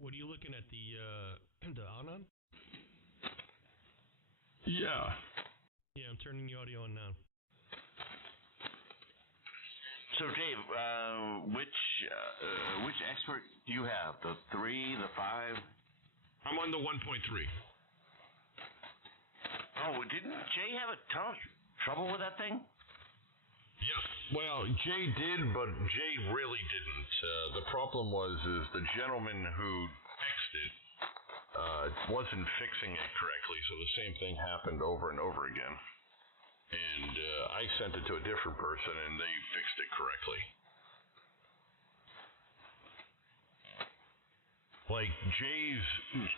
What are you looking at? The Anon? Yeah. Yeah, I'm turning the audio on now. So, Dave, which expert do you have? The 3, the 5? I'm on the 1.3. Oh, didn't Jay have a ton of trouble with that thing? Yeah. Well, Jay did, but Jay really didn't. The problem was the gentleman who fixed it wasn't fixing it correctly, so the same thing happened over and over again. And I sent it to a different person, and they fixed it correctly. Like Jay's,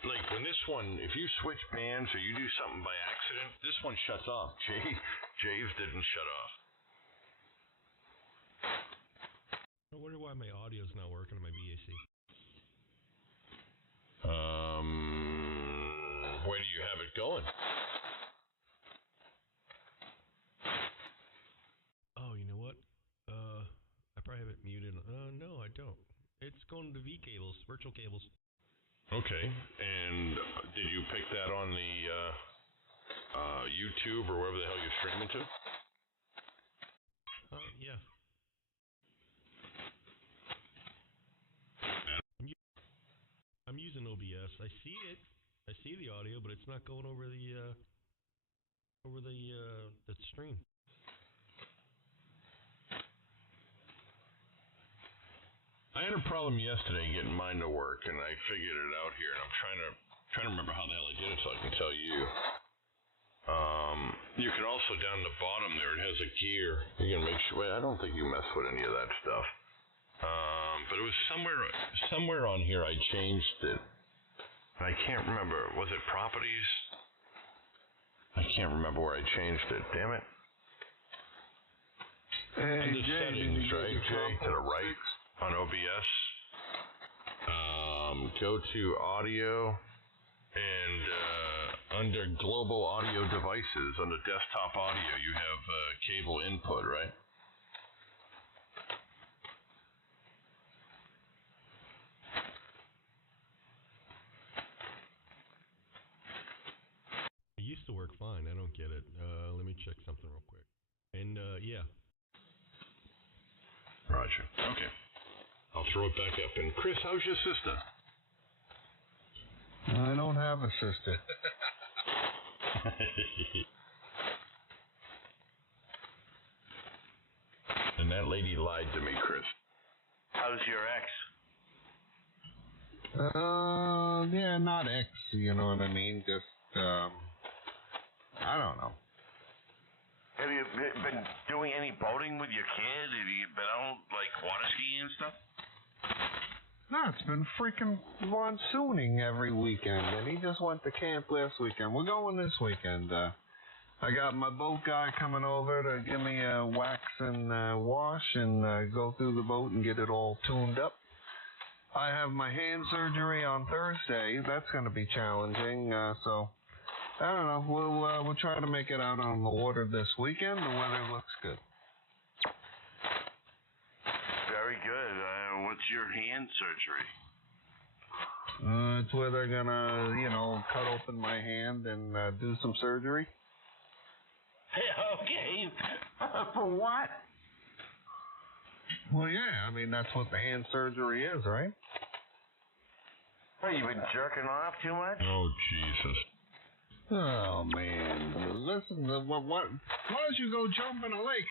like when this one, if you switch bands or you do something by accident, this one shuts off. Jay's didn't shut off. I wonder why my audio's not working on my VAC. Where do you have it going? Oh, you know what? I probably have it muted. No, I don't. It's going to V cables, virtual cables. Okay, and did you pick that on the YouTube or wherever the hell you're streaming to? Yeah. I'm using OBS. I see it. I see the audio, but it's not going over the stream. I had a problem yesterday getting mine to work, and I figured it out here, and I'm trying to remember how the hell I did it so I can tell you. You can also down the bottom there, it has a gear. You can make sure. Wait, I don't think you mess with any of that stuff. But it was somewhere on here I changed it. I can't remember. Was it properties? I can't remember where I changed it. Damn it. Hey, Under Jay, settings, right, Jay? To the right on OBS. Go to audio and under global audio devices, under desktop audio, you have cable input, right? It used to work fine. I don't get it. Let me check something real quick. And yeah. Roger. Okay. I'll throw it back up. And Chris, how's your sister? I don't have a sister. And that lady lied to me, Chris. How's your ex? Yeah, not ex, you know what I mean? Just, I don't know. Have you been doing any boating with your kid? Have you been out, like, water skiing and stuff? No, it's been freaking monsooning every weekend, and he just went to camp last weekend. We're going this weekend. I got my boat guy coming over to give me a wax and wash and go through the boat and get it all tuned up. I have my hand surgery on Thursday. That's going to be challenging, so I don't know. We'll try to make it out on the water this weekend. The weather looks good. Very good. What's your hand surgery? It's where they're gonna, cut open my hand and do some surgery. Okay. For what? Well, yeah. I mean, that's what the hand surgery is, right? What, you been jerking off too much? Oh, Jesus. Oh, man. Listen, why don't you go jump in a lake?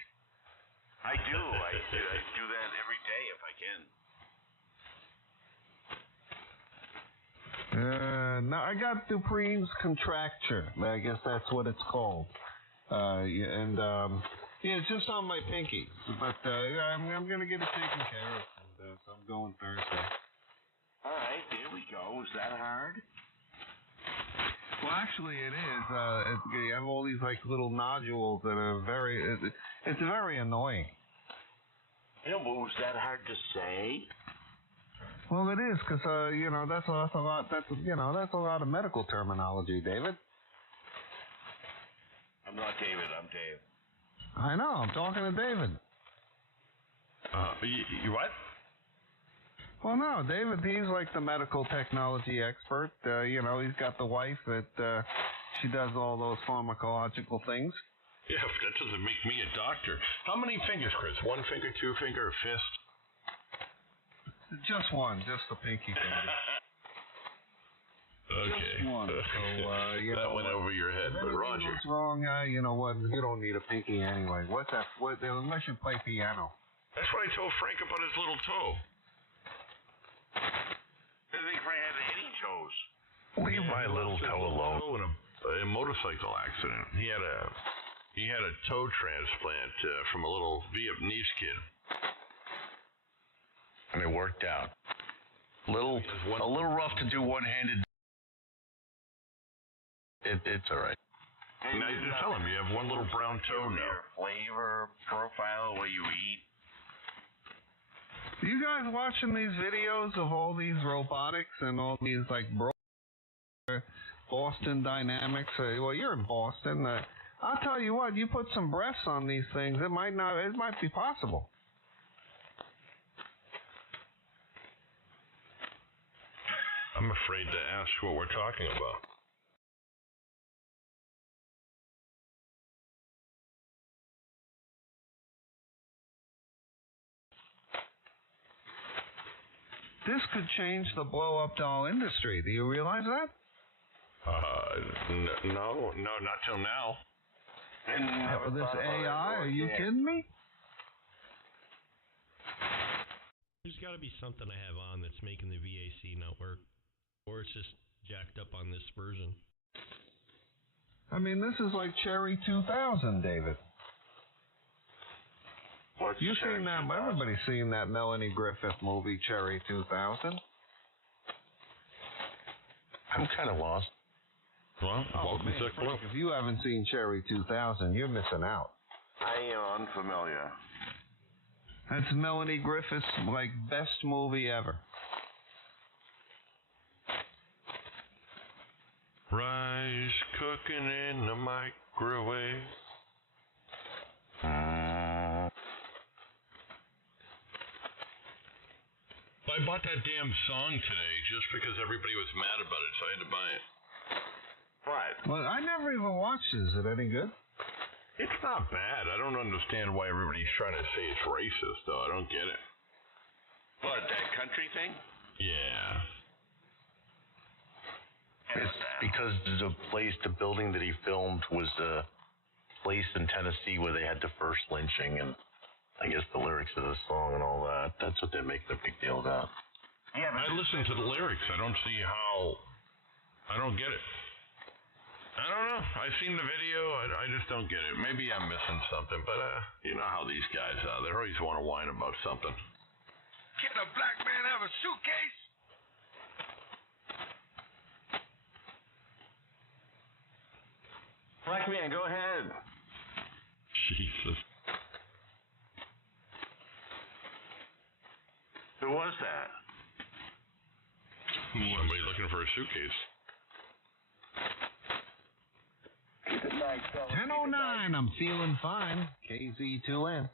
I do. I do that every day if I can. No, I got Duprene's contracture. I guess that's what it's called. It's just on my pinky. But I'm going to get it taken care of. And, so I'm going Thursday. All right, there we go. Was that hard? Well, actually, it is. You have all these little nodules that are it's very annoying. Yeah, well, was that hard to say? Well, it is because that's a lot. That's a lot of medical terminology, David. I'm not David. I'm Dave. I know. I'm talking to David. You what? Well, no, David, he's like the medical technology expert. He's got the wife that she does all those pharmacological things. Yeah, but that doesn't make me a doctor. How many fingers, Chris? 1 finger, 2 finger, a fist? Just one, just the pinky finger. Okay. Just one. So, that went over your head, but Roger. What's wrong? You know what? You don't need a pinky anyway. What's that? Unless you play piano. That's what I told Frank about his little toe. I didn't think Frank had any toes. Leave my little toe alone. In a motorcycle accident, he had a toe transplant from a little Vietnamese kid, and it worked out. A little rough to do one-handed. It's all right. Now you just tell him you have one little brown toe now. Your flavor profile, what you eat. You guys watching these videos of all these robotics and all these like Boston Dynamics? Well, you're in Boston. I'll tell you what. You put some breasts on these things, it might be possible. I'm afraid to ask what we're talking about. This could change the blow-up doll industry. Do you realize that? No, not till now. This AI? Are you kidding me? There's got to be something I have on that's making the VAC not work, or it's just jacked up on this version. I mean, this is like Cherry 2000, David. What's You've Cherry seen that? 2000? Everybody's seen that Melanie Griffith movie, Cherry 2000. I'm kind of lost. Well, welcome to the club. If you haven't seen Cherry 2000, you're missing out. I am unfamiliar. That's Melanie Griffith's best movie ever. Rice cooking in the microwave. I bought that damn song today just because everybody was mad about it, so I had to buy it. What? Well, I never even watched it. Is it any good? It's not bad. I don't understand why everybody's trying to say it's racist, though. I don't get it. What, that country thing? Yeah. It's because the building that he filmed was the place in Tennessee where they had the first lynching, and I guess the lyrics of the song and all that. That's what they're making a big deal about. Yeah, I listened to the lyrics. I don't see how. I don't get it. I don't know. I've seen the video. I just don't get it. Maybe I'm missing something, but you know how these guys are. They always want to whine about something. Can a black man have a suitcase? Black man, go ahead. Jesus. Who was that? Somebody looking for a suitcase. 10:09. I'm feeling fine. KZ2N.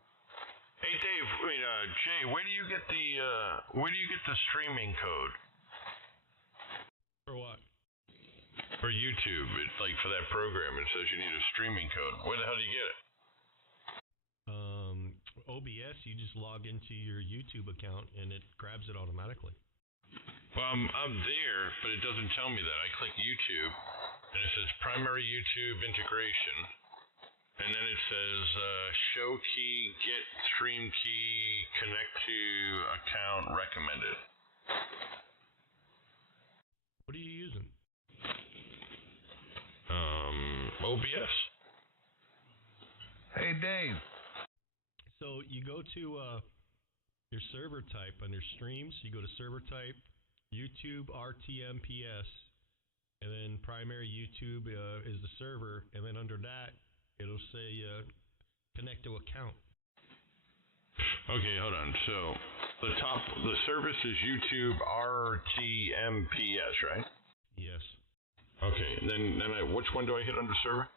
Hey Dave, wait, Jay, where do you get the streaming code For what? for YouTube? It's like for that program. It says you need a streaming code. Where the hell do you get it? OBS, you just log into your YouTube account and it grabs it automatically. Well, I'm there, but it doesn't tell me that. I click YouTube, and it says primary YouTube integration, and then it says show key, get stream key, connect to account recommended. What are you using? OBS. Hey, Dave. So you go to your server type under streams, you go to server type, YouTube RTMPS, and then primary YouTube is the server, and then under that, it'll say connect to account. Okay, hold on. So the service is YouTube RTMPS, right? Yes. Okay, then which one do I hit under server?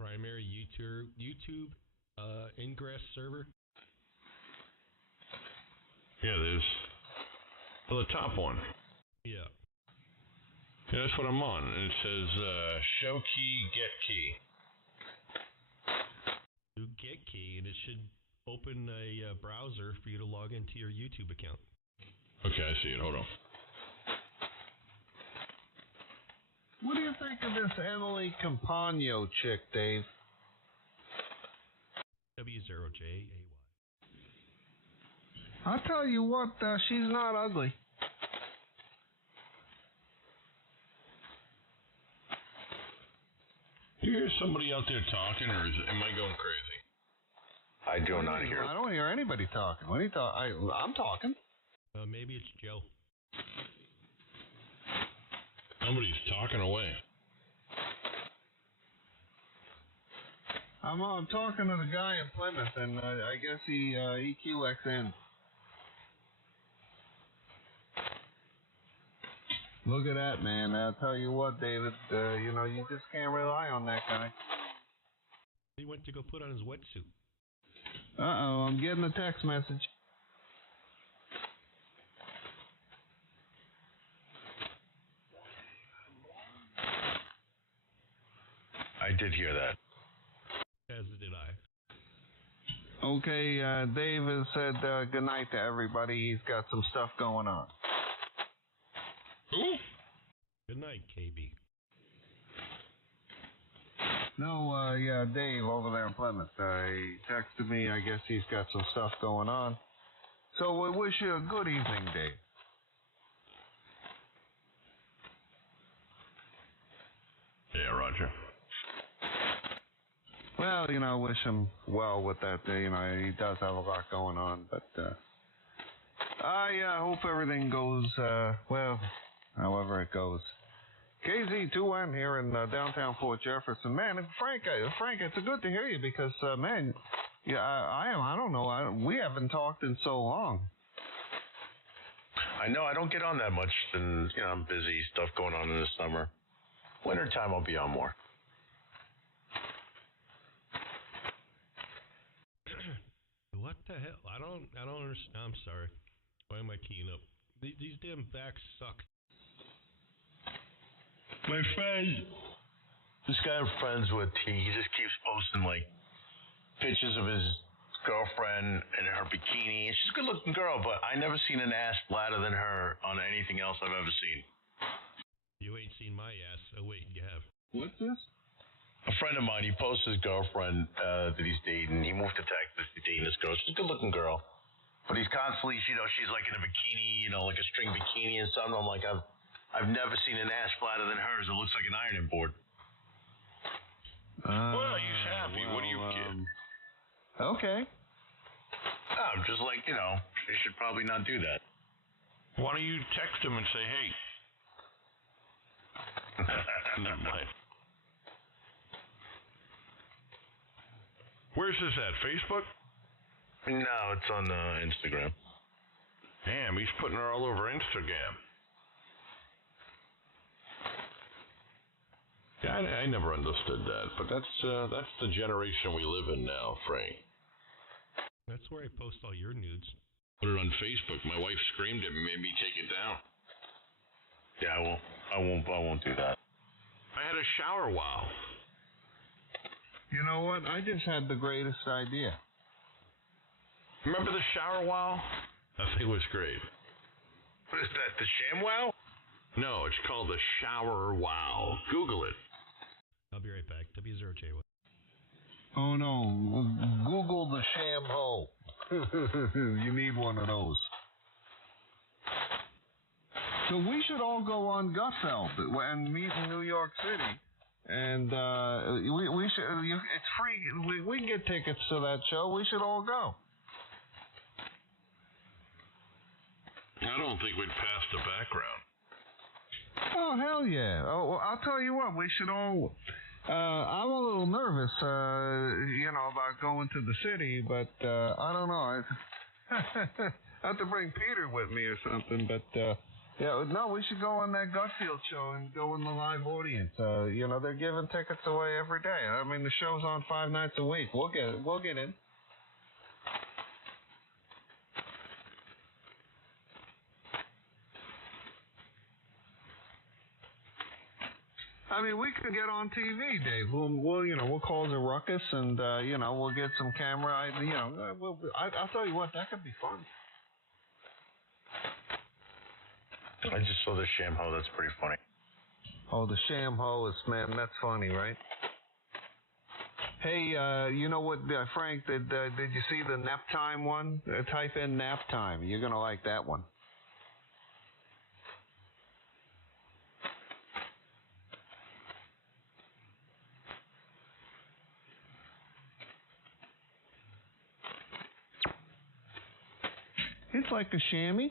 Primary YouTube ingress server. Yeah, there's. Oh, the top one. Yeah. Yeah, that's what I'm on. And it says show key, get key. Do get key, and it should open a browser for you to log into your YouTube account. Okay, I see it. Hold on. What do you think of this Emily Campagno chick, Dave? W0JAY. I'll tell you what, she's not ugly. You hear somebody out there talking, or am I going crazy? I do not hear. I don't hear anybody talking. When I'm talking. Maybe it's Joe. Somebody's talking away. I'm talking to the guy in Plymouth, and I guess he EQXN. Look at that, man. I'll tell you what, David. You just can't rely on that guy. He went to go put on his wetsuit. Uh-oh, I'm getting a text message. I did hear that. As did I. Okay, Dave has said good night to everybody. He's got some stuff going on. Who? Good night, KB. No, yeah, Dave over there in Plymouth. He texted me. I guess he's got some stuff going on. So we wish you a good evening, Dave. Yeah, Roger. Well, wish him well with that. He does have a lot going on, but I hope everything goes well, however it goes. KZ2N here in downtown Port Jefferson. Man, Frank, it's good to hear you because, man, yeah, I don't know. We haven't talked in so long. I know I don't get on that much, and I'm busy, stuff going on in the summer. Wintertime I'll be on more. What the hell? I don't understand. I'm sorry. Why am I keying up? These damn backs suck. My friend, this guy I'm friends with, he just keeps posting like pictures of his girlfriend in her bikini. She's a good-looking girl, but I never seen an ass flatter than her on anything else I've ever seen. You ain't seen my ass. Oh wait, you have. What's this? A friend of mine, he posts his girlfriend that he's dating. He moved to Texas. He's dating this girl. She's a good-looking girl, but he's constantly, she's like in a bikini, like a string bikini and something. I'm like, I've never seen an ass flatter than hers. It looks like an ironing board. Well, he's happy. What do you get? Okay. I'm just like, you should probably not do that. Why don't you text him and say, hey? Never mind. Where's this at? Facebook? No, it's on Instagram. Damn, he's putting her all over Instagram. Yeah, I never understood that, but that's the generation we live in now, Frank. That's where I post all your nudes. Put it on Facebook. My wife screamed at me, made me take it down. Yeah, I won't do that. I had a shower wow. You know what? I just had the greatest idea. Remember the shower wow? That thing was great. What is that, the ShamWow? No, it's called the shower wow. Google it. I'll be right back. W0JY. Oh no, Google the sham hole. You need one of those. So we should all go on Gutfeld and meet in New York City. And we should. It's free. We can get tickets to that show. We should all go. I don't think we'd pass the background. Oh hell yeah! Oh, well, I'll tell you what. We should all. I'm a little nervous, about going to the city, but I don't know. I have to bring Peter with me or something, but. Yeah, no, we should go on that Gutfield show and go in the live audience. They're giving tickets away every day. I mean, the show's on 5 nights a week. We'll get in. I mean, we could get on TV, Dave. We'll cause a ruckus, and we'll get some camera. I'll tell you what, that could be fun. I just saw the sham hoe. That's pretty funny. Oh, the sham hoe man, that's funny, right? Hey, you know what, Frank? Did you see the nap time one? Type in nap time. You're gonna like that one. It's like a chamois,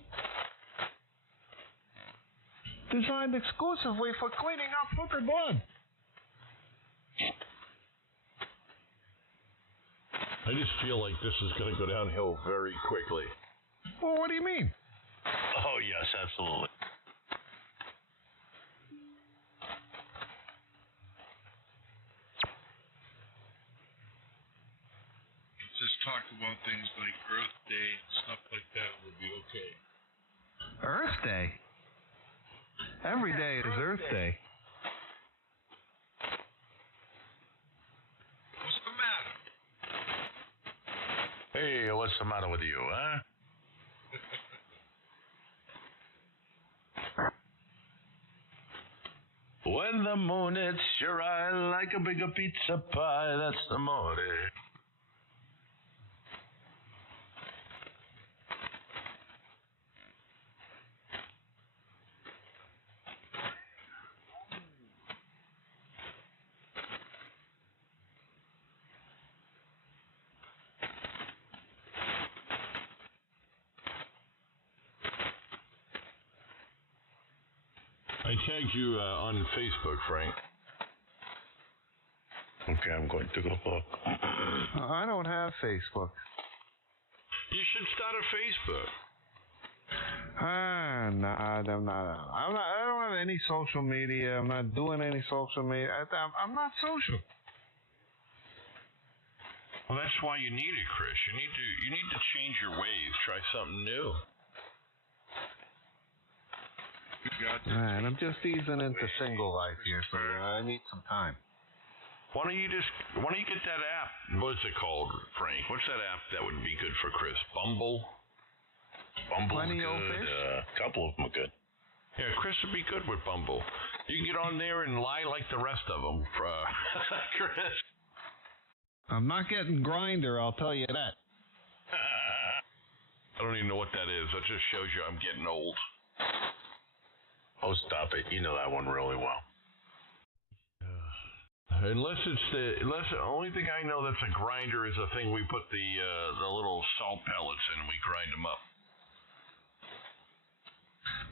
designed exclusively for cleaning up hooker blood. I just feel like this is going to go downhill very quickly. Well, what do you mean? Oh, yes, absolutely. Just talk about things like Earth Day and stuff like that would be okay. Earth Day? Every day is Earth Day. What's the matter? Hey, what's the matter with you, huh? When the moon hits your eye like a bigger pizza pie, that's the amore. I tagged you on Facebook, Frank. Okay, I'm going to go look. I don't have Facebook. You should start a Facebook. No, I don't have any social media. I'm not doing any social media. I'm not social. Well, that's why you need it, Chris. You need to change your ways. Try something new. All right, I'm just easing into single life here, so I need some time. Why don't you get that app? What's it called, Frank? What's that app that would be good for Chris? Bumble? Bumble's Plenty good. old fish? A couple of them are good. Yeah, Chris would be good with Bumble. You can get on there and lie like the rest of them, Chris. I'm not getting Grinder, I'll tell you that. I don't even know what that is. That just shows you I'm getting old. Oh, stop it. You know that one really well. Unless the only thing I know that's a grinder is a thing we put the little salt pellets in and we grind them up.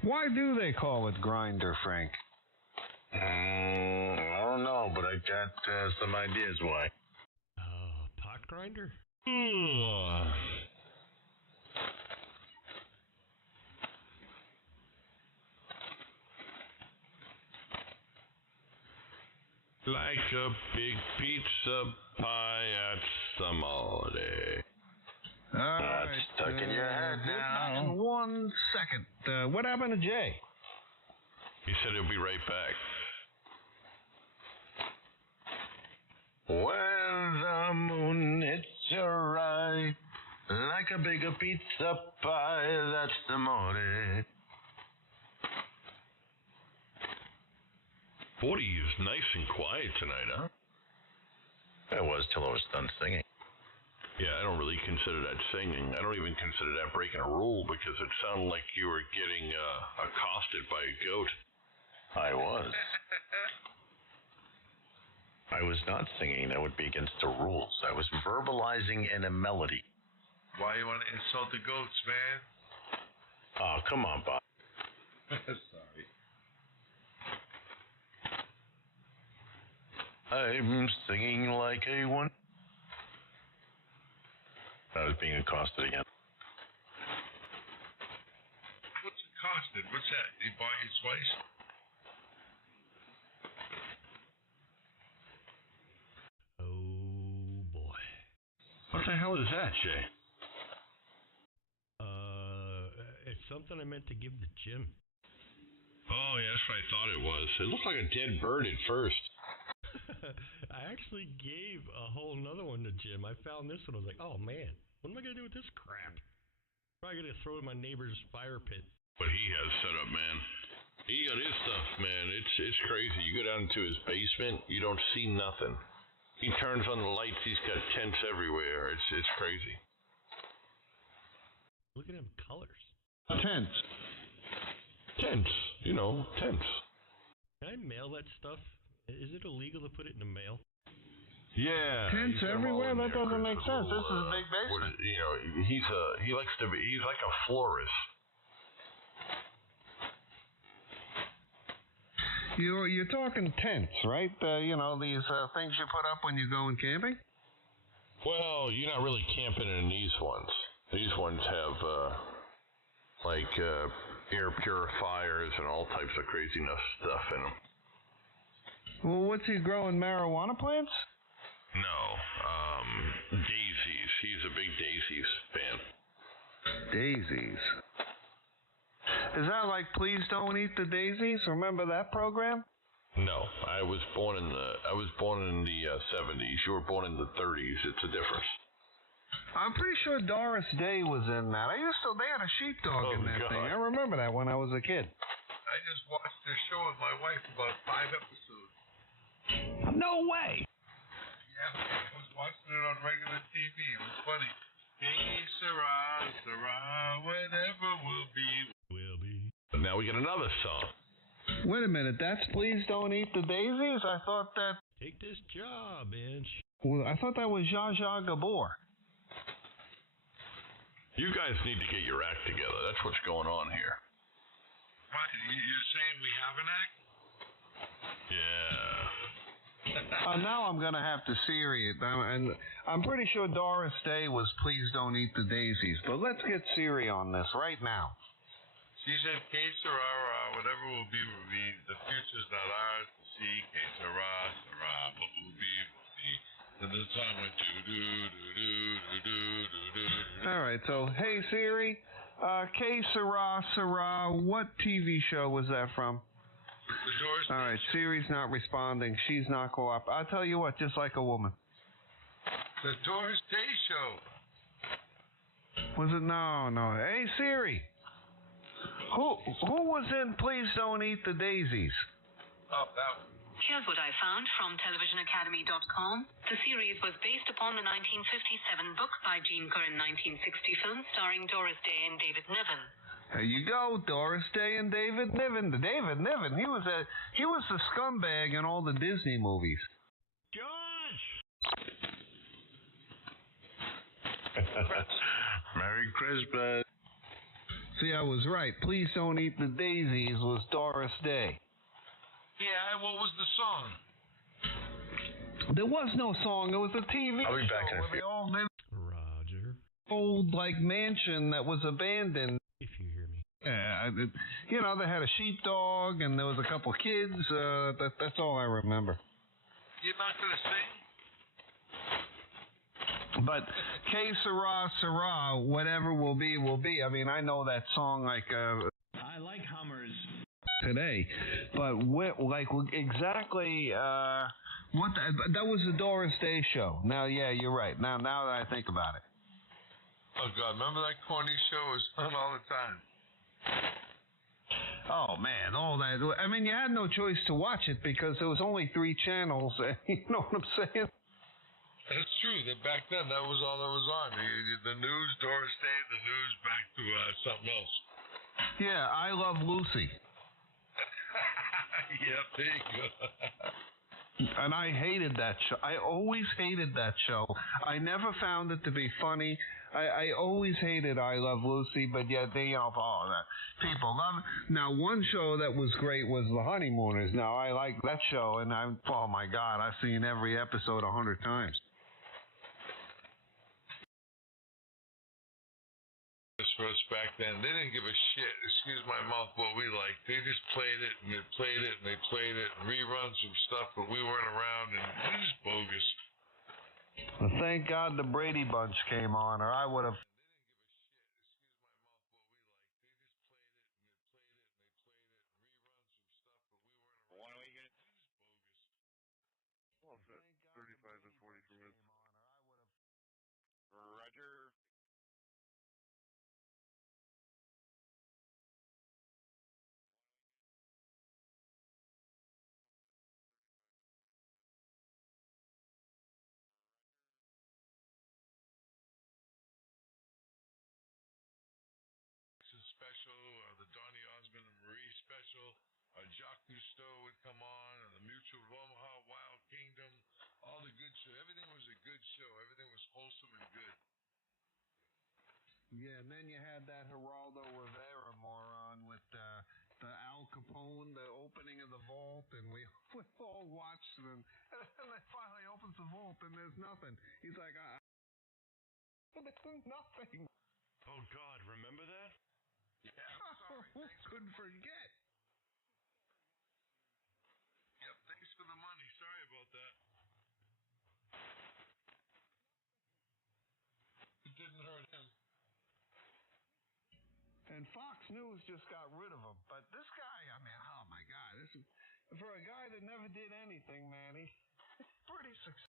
Why do they call it Grinder, Frank? I don't know, but I got some ideas why. Pot grinder? Like a big pizza pie at some holiday. All right. Stuck in your head now. 1 second. What happened to Jay? He said he'll be right back. When the moon hits your eye like a bigger pizza pie, that's the morning. 40 is nice and quiet tonight, huh? It was till I was done singing. Yeah, I don't really consider that singing. I don't even consider that breaking a rule because it sounded like you were getting accosted by a goat. I was. I was not singing. That would be against the rules. I was verbalizing in a melody. Why you want to insult the goats, man? Oh, come on, Bob. Sorry. I'm singing like a one. I was being accosted again. What's accosted? What's that? You buy you twice? Oh boy. What the hell is that, Jay? It's something I meant to give to Jim. Oh, yeah, that's what I thought it was. It looked like a dead bird at first. I actually gave a whole nother one to Jim. I found this one. I was like, oh man, what am I gonna do with this crap? Probably gonna throw it in my neighbor's fire pit. What he has set up, man. He got his stuff, man. It's crazy. You go down into his basement, you don't see nothing. He turns on the lights. He's got tents everywhere. It's crazy. Look at them colors. Tents. Tents, tents. Can I mail that stuff? Is it illegal to put it in the mail? Yeah. Tents he's got 'em all everywhere? in That there, doesn't Chris. make sense. This is a Little, big basement. he likes to be. He's like a florist. You're talking tents, right? These things you put up when you're going camping? Well, you're not really camping in these ones. These ones have air purifiers and all types of craziness stuff in them. Well, what's he growing, marijuana plants? No, daisies. He's a big daisies fan. Daisies. Is that like Please Don't Eat the Daisies? Remember that program? No, I was born in the 70s. You were born in the 30s. It's a difference. I'm pretty sure Doris Day was in that. They had a sheepdog in that thing. I remember that when I was a kid. I just watched their show with my wife, about 5 episodes. No way! Yeah, I was watching it on regular TV. It was funny. Hey, Sarah, whatever will be. Will be. Now we get another song. Wait a minute, that's Please Don't Eat the Daisies? I thought that... Take this job, Inch. Well, I thought that was Zsa Zsa Gabor. You guys need to get your act together. That's what's going on here. What, you're saying we have an act? Yeah. Now I'm going to have to Siri it. And I'm pretty sure Doris Day was Please Don't Eat the Daisies. But let's get Siri on this right now. She said, que sera, whatever will be, the future's not ours to see, que sera, what will be. And the song went do. All right, so, hey Siri, que sera, what TV show was that from? The Doors. All right, Siri's not responding. She's not cooperating. I'll tell you what, just like a woman. The Doris Day Show. Was it? No. Hey Siri, who was in Please Don't Eat the Daisies? Oh, that one. Here's what I found from TelevisionAcademy.com. The series was based upon the 1957 book by Gene Curran 1960 film starring Doris Day and David Niven. There you go, Doris Day and David Niven. David Niven, he was the scumbag in all the Disney movies. George! Merry Christmas. See, I was right. Please Don't Eat the Daisies was Doris Day. Yeah, what was the song? There was no song. It was a TV I'll be back show in a where few. they all lived Roger. in an old, mansion that was abandoned. If you hear me. Yeah, they had a sheepdog and there was a couple kids. That's all I remember. You're not going to sing? But que sera, whatever will be, will be. I mean, I know that song I like Hummers. today, but exactly what that was the Doris Day show. Now, yeah, you're right. Now that I think about it. Oh, God, remember that corny show? It was on all the time. Oh man, all that. I mean, you had no choice to watch it because there was only 3 channels. You know what I'm saying? That's true. That back then, that was all that was on. The news, Doris Day, the news, back to something else. Yeah, I Love Lucy. Yep, there you go. And I hated that show. I always hated that show. I never found it to be funny. I always hated I Love Lucy, but yet people love it. Now, one show that was great was The Honeymooners. Now, I like that show, and oh my God, I've seen every episode 100 times. For us back then, they didn't give a shit, excuse my mouth, what we liked. They just played it and they played it and they played it and reruns of stuff, but we weren't around, and it was bogus. Well, thank God the Brady Bunch came on, or I would have. Cousteau would come on, and the Mutual of Omaha, Wild Kingdom, all the good show. Everything was a good show. Everything was wholesome and good. Yeah, and then you had that Geraldo Rivera moron with the Al Capone, the opening of the vault, and we all watched them. And then finally opens the vault, and there's nothing. He's like, there's nothing. Oh, God, remember that? Yeah, I'm sorry. Who Thanks could forget? Yep, thanks for the money. Sorry about that. It didn't hurt him. And Fox News just got rid of him. But this guy, I mean, oh my God, this is for a guy that never did anything, man. He's pretty successful.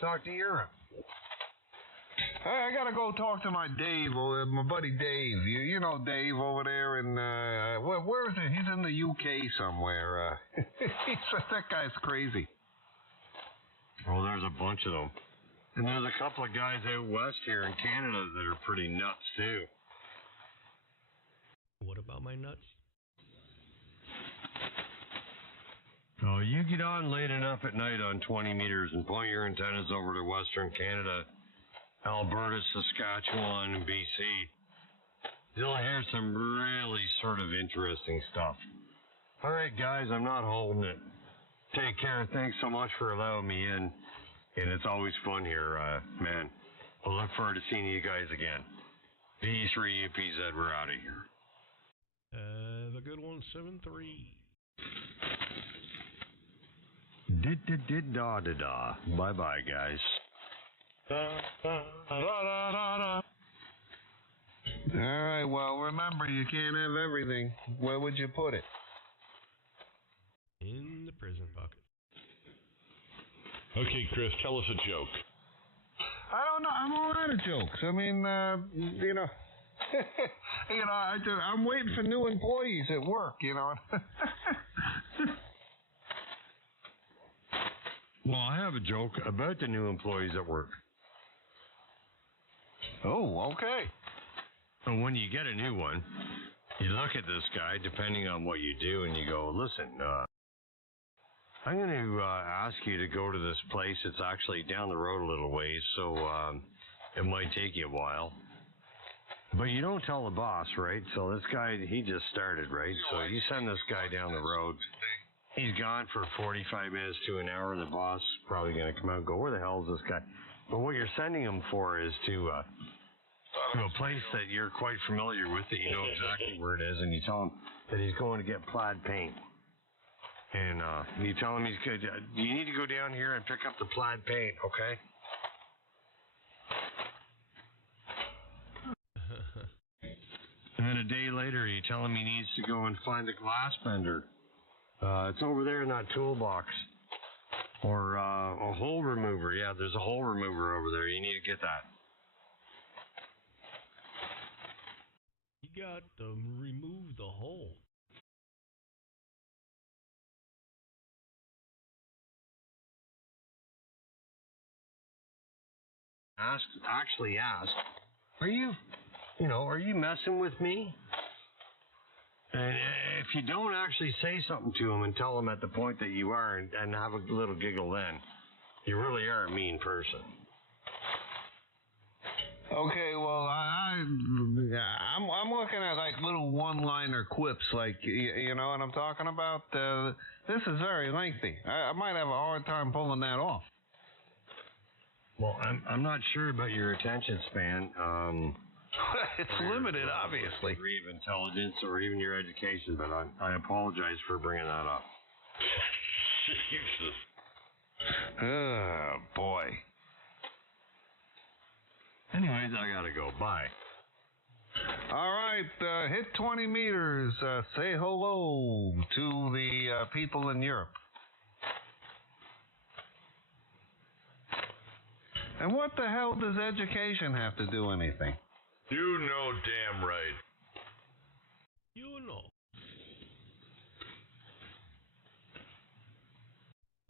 Talk to Europe. I gotta go talk to my Dave, my buddy Dave. You know Dave over there in, where is it? He's in the UK somewhere. That guy's crazy. Well, there's a bunch of them. And there's a couple of guys out west here in Canada that are pretty nuts, too. What about my nuts? Oh, you get on late enough at night on 20 meters and point your antennas over to Western Canada, Alberta, Saskatchewan, and BC. You'll hear some really sort of interesting stuff. All right, guys, I'm not holding it. Take care. Thanks so much for allowing me in. And it's always fun here, man. I'll look forward to seeing you guys again. V3UPZ, we're out of here. The good one, 7-3. Da-da-da-da-da. Bye-bye, guys. All right, well, remember, you can't have everything. Where would you put it? In the prison bucket. Okay, Chris, tell us a joke. I don't know. I'm all out of jokes. I mean, you know, I'm waiting for new employees at work, you know. Well, I have a joke about the new employees at work. Oh, okay. So when you get a new one, you look at this guy, depending on what you do, and you go, listen, I'm going to ask you to go to this place. It's actually down the road a little ways, so it might take you a while. But you don't tell the boss, right? So this guy, he just started, right? So you send this guy down the road. He's gone for 45 minutes to an hour, and the boss probably going to come out and go, where the hell is this guy? But what you're sending him for is to a place that you're quite familiar with, that you know exactly where it is, and you tell him that he's going to get plaid paint. And you tell him he's good. You need to go down here and pick up the plaid paint, okay? And then a day later, you tell him he needs to go and find a glass bender. It's over there in that toolbox. Or a hole remover. Yeah, there's a hole remover over there. You need to get that. You got to remove the hole. Actually ask, are you messing with me? And if you don't actually say something to him and tell him at the point that you are and have a little giggle then, you really are a mean person. Okay, well, I'm looking at like little one-liner quips, like you know what I'm talking about. This is very lengthy. I might have a hard time pulling that off. Well, I'm not sure about your attention span. It's limited, obviously. Or even intelligence, or even your education, but I apologize for bringing that up. Jesus. Oh, boy. Anyways, I gotta go. Bye. All right, hit 20 meters. Say hello to the people in Europe. And what the hell does education have to do anything? You know damn right. You know.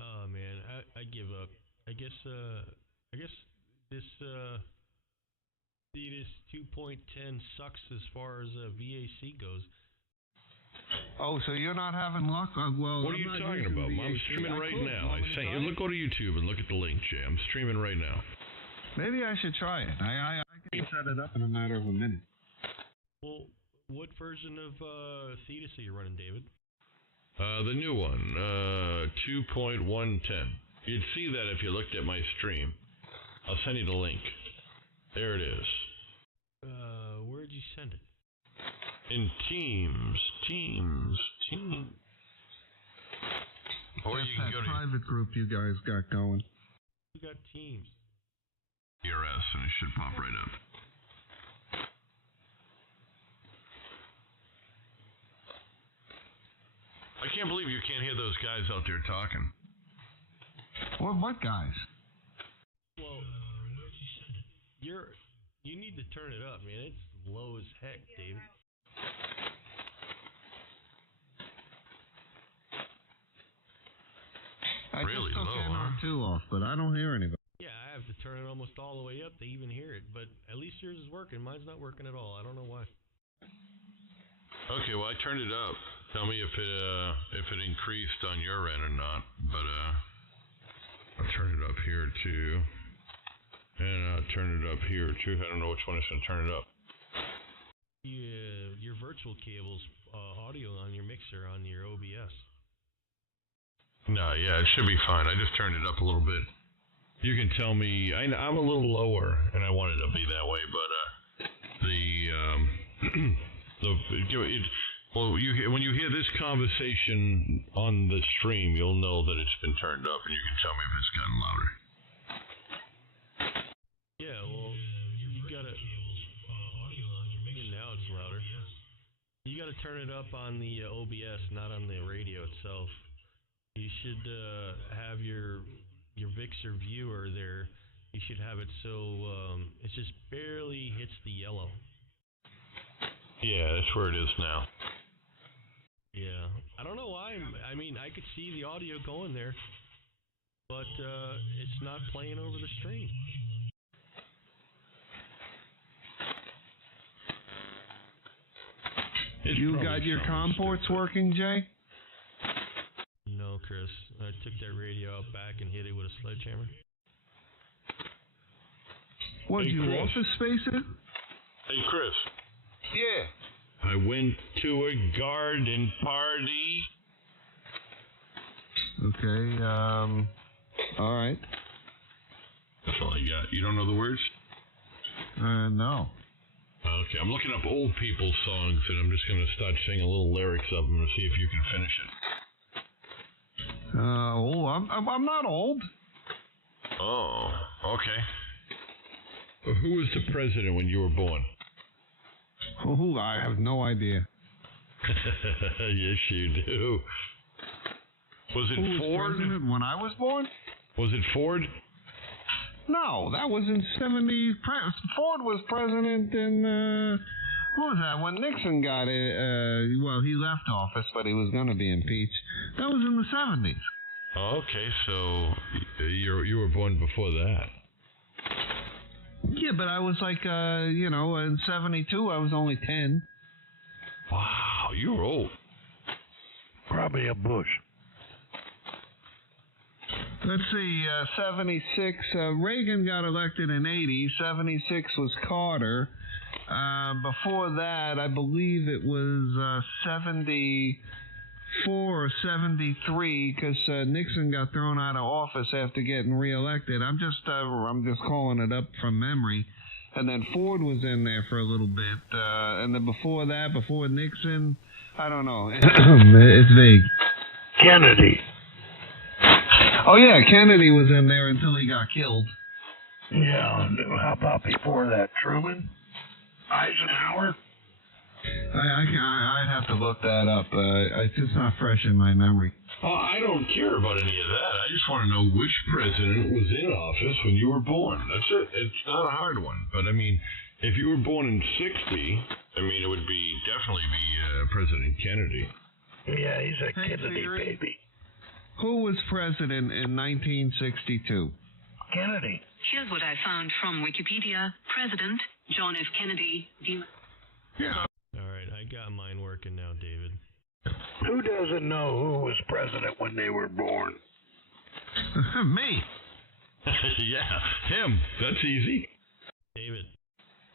Oh man, I give up. I guess this Thetis 2.10 sucks as far as VAC goes. Oh, so you're not having luck? Well, What are you talking about? I'm streaming right now. I sent you. Look, go to YouTube and look at the link, Jay. I'm streaming right now. Maybe I should try it. I can set it up in a matter of a minute. Well, what version of Thetis are you running, David? The new one, 2.110. You'd see that if you looked at my stream. I'll send you the link. There it is. Where'd you send it? In Teams. Or Just you can that go to private group you guys got going. You got Teams. ERS and it should pop right up. I can't believe you can't hear those guys out there talking. What guys? You need to turn it up, man. It's low as heck, David. I Really just took low, huh? NR2 off, but I don't hear anybody. Yeah, I have to turn it almost all the way up to even hear it, but at least yours is working. Mine's not working at all. I don't know why. Okay, well I turned it up. Tell me if it increased on your end or not. But I'll turn it up here too, and I'll turn it up here too. I don't know which one is gonna turn it up. Your virtual cable's audio on your mixer on your OBS. No, yeah, it should be fine. I just turned it up a little bit. You can tell me. I'm a little lower, and I want it to be that way. But when you hear this conversation on the stream, you'll know that it's been turned up, and you can tell me if it's gotten louder. Yeah, well, you gotta. Now it's louder. You gotta turn it up on the OBS, not on the radio itself. You should have your Vixer viewer there. You should have it so it just barely hits the yellow. Yeah, that's where it is now. Yeah, I don't know why. I mean, I could see the audio going there, but it's not playing over the stream. You got your COM ports working, Jay? No, Chris. I took that radio out back and hit it with a sledgehammer. What, Hey, you Chris. office space it? Hey, Chris. Yeah. I went to a garden party. Okay, all right. That's all I got. You don't know the words? No. Okay, I'm looking up old people's songs, and I'm just going to start singing little lyrics of them to see if you can finish it. I'm not old. Oh, okay. Who was the president when you were born? Oh, I have no idea. Yes, you do. Was it Who was Ford? president when I was born? Was it Ford? No, that was in 70. Ford was president in, what was that? When Nixon got it, well, he left office, but he was going to be impeached. That was in the 70s. Oh, okay, so you were born before that. Yeah, but I was like, in 72, I was only 10. Wow, you were old. Probably a Bush. Let's see, 76, Reagan got elected in 80, 76 was Carter. Before that, I believe it was 74 or 73, because Nixon got thrown out of office after getting reelected. I'm just calling it up from memory. And then Ford was in there for a little bit. And then before that, before Nixon, I don't know. It's vague. Kennedy. Oh, yeah, Kennedy was in there until he got killed. Yeah, how about before that? Truman? Eisenhower? I'd have to look that up. It's just not fresh in my memory. Oh, I don't care about any of that. I just want to know which president was in office when you were born. That's it. It's not a hard one. But, I mean, if you were born in 60, I mean, it would definitely be President Kennedy. Yeah, he's a Kennedy Siri. baby. Who was president in 1962? Kennedy. Here's what I found from Wikipedia. President John F. Kennedy. Yeah. All right, I got mine working now, David. Who doesn't know who was president when they were born? Me. Yeah, him. That's easy. David,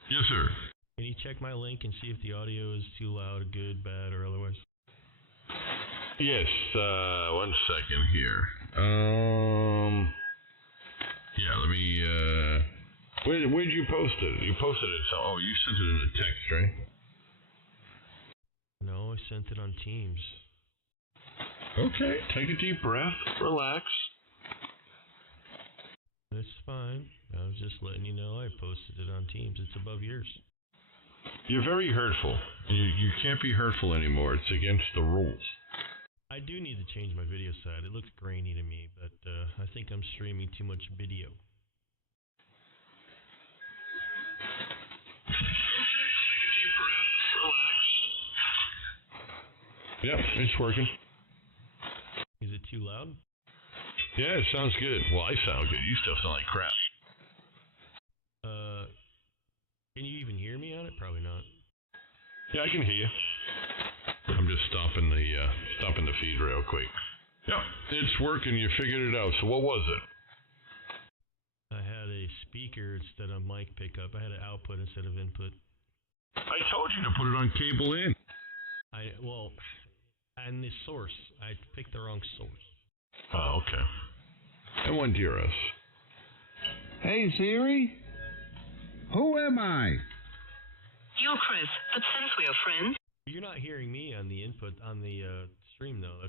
Yes, sir. can you check my link and see if the audio is too loud, good, bad, or otherwise? Yes, 1 second here. Yeah, let me, where'd you post it? You posted it, you sent it in a text, right? No, I sent it on Teams. Okay, take a deep breath, relax. It's fine. I was just letting you know I posted it on Teams. It's above yours. You're very hurtful. You can't be hurtful anymore. It's against the rules. I do need to change my video side. It looks grainy to me, but I think I'm streaming too much video. Yep, it's working. Is it too loud? Yeah, it sounds good. Well, I sound good. You still sound like crap. Can you even hear me on it? Probably not. Yeah, I can hear you. I'm just stopping the feed real quick. Yep, it's working. You figured it out. So what was it? I had a speaker instead of mic pickup. I had an output instead of input. I told you to put it on cable in. And the source. I picked the wrong source. Oh, okay. And one dear us. Hey, Siri? Who am I? You're Chris, but since we're friends... You're not hearing me on the input on the stream though.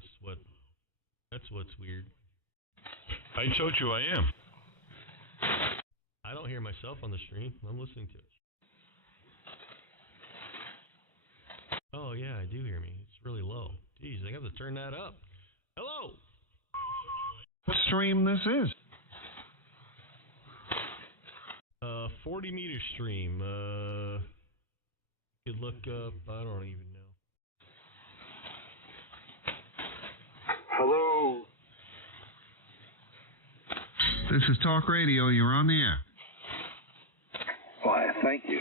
That's what's weird. I told you I am. I don't hear myself on the stream. I'm listening to it. Oh yeah, I do hear me. It's really low. Jeez, I have to turn that up. Hello. What stream this is? 40 meter stream. You could look up. I don't even know. Hello. This is Talk Radio. You're on the air. Why, thank you.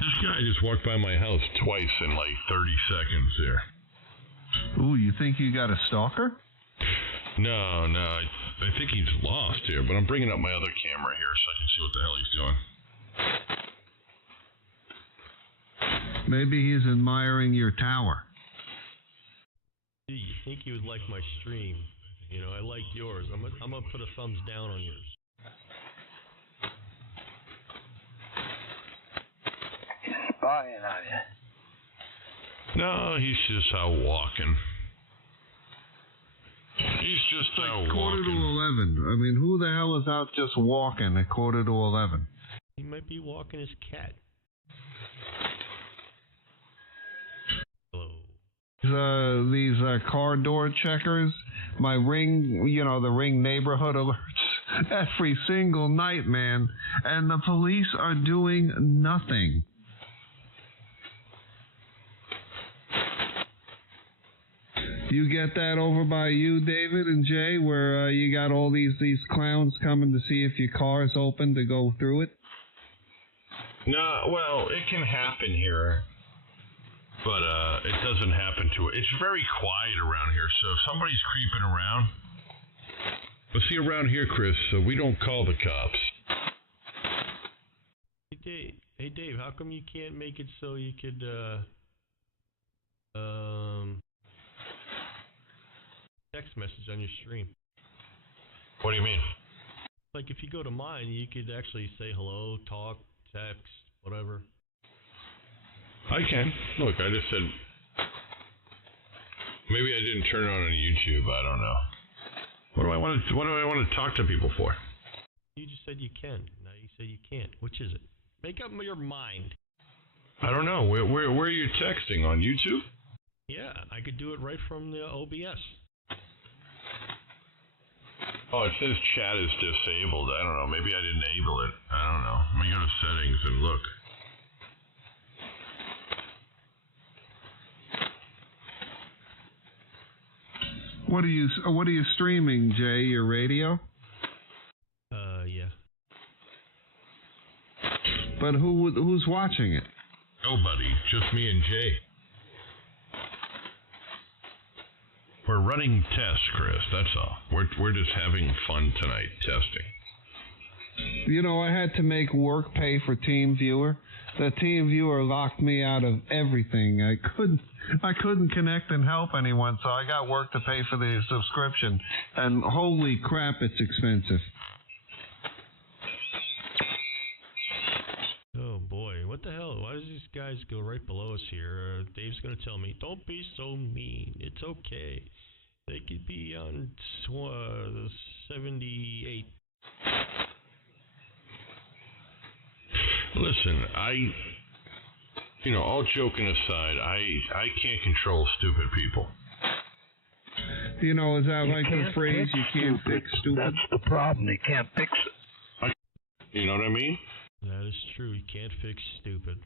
This guy just walked by my house twice in like 30 seconds there. Ooh, you think you got a stalker? No, I think he's lost here, but I'm bringing up my other camera here so I can see what the hell he's doing. Maybe he's admiring your tower. Gee, you think you would like my stream? You know, I like yours. I'm gonna put a thumbs down on yours. Spying on you. No, he's just out walking. He's just out Quarter to walking. 11. I mean, who the hell is out just walking at quarter to 11? He might be walking his cat. Hello. These car door checkers, my Ring, the Ring neighborhood alerts every single night, man. And the police are doing nothing. You get that over by you, David and Jay, where you got all these clowns coming to see if your car's open to go through it? No, well, it can happen here, but it doesn't happen to it. It's very quiet around here, so if somebody's creeping around, but see, around here, Chris, we don't call the cops. Hey Dave, how come you can't make it so you could text message on your stream? What do you mean? Like if you go to mine, you could actually say hello, talk, text, whatever. I can. Look, I just said, maybe I didn't turn it on YouTube. I don't know. What do I want to talk to people for? You just said you can. Now you say you can't. Which is it? Make up your mind. I don't know. Where are you texting? On YouTube? Yeah, I could do it right from the OBS. Oh, it says chat is disabled. I don't know. Maybe I didn't enable it. I don't know. Let me go to settings and look. What are you streaming, Jay? Your radio? Yeah. But who's watching it? Nobody. Just me and Jay. We're running tests, Chris. That's all. We're just having fun tonight testing. I had to make work pay for TeamViewer. The TeamViewer locked me out of everything. I couldn't connect and help anyone, so I got work to pay for the subscription. And holy crap, it's expensive. Oh boy, what the hell? Why does these guys go right below us here? Dave's gonna tell me, don't be so mean. It's okay. They could be on 78. Listen, all joking aside, I can't control stupid people. Is that like the phrase, you can't fix stupid? That's the problem. They can't fix it. You know what I mean? That is true. You can't fix stupid.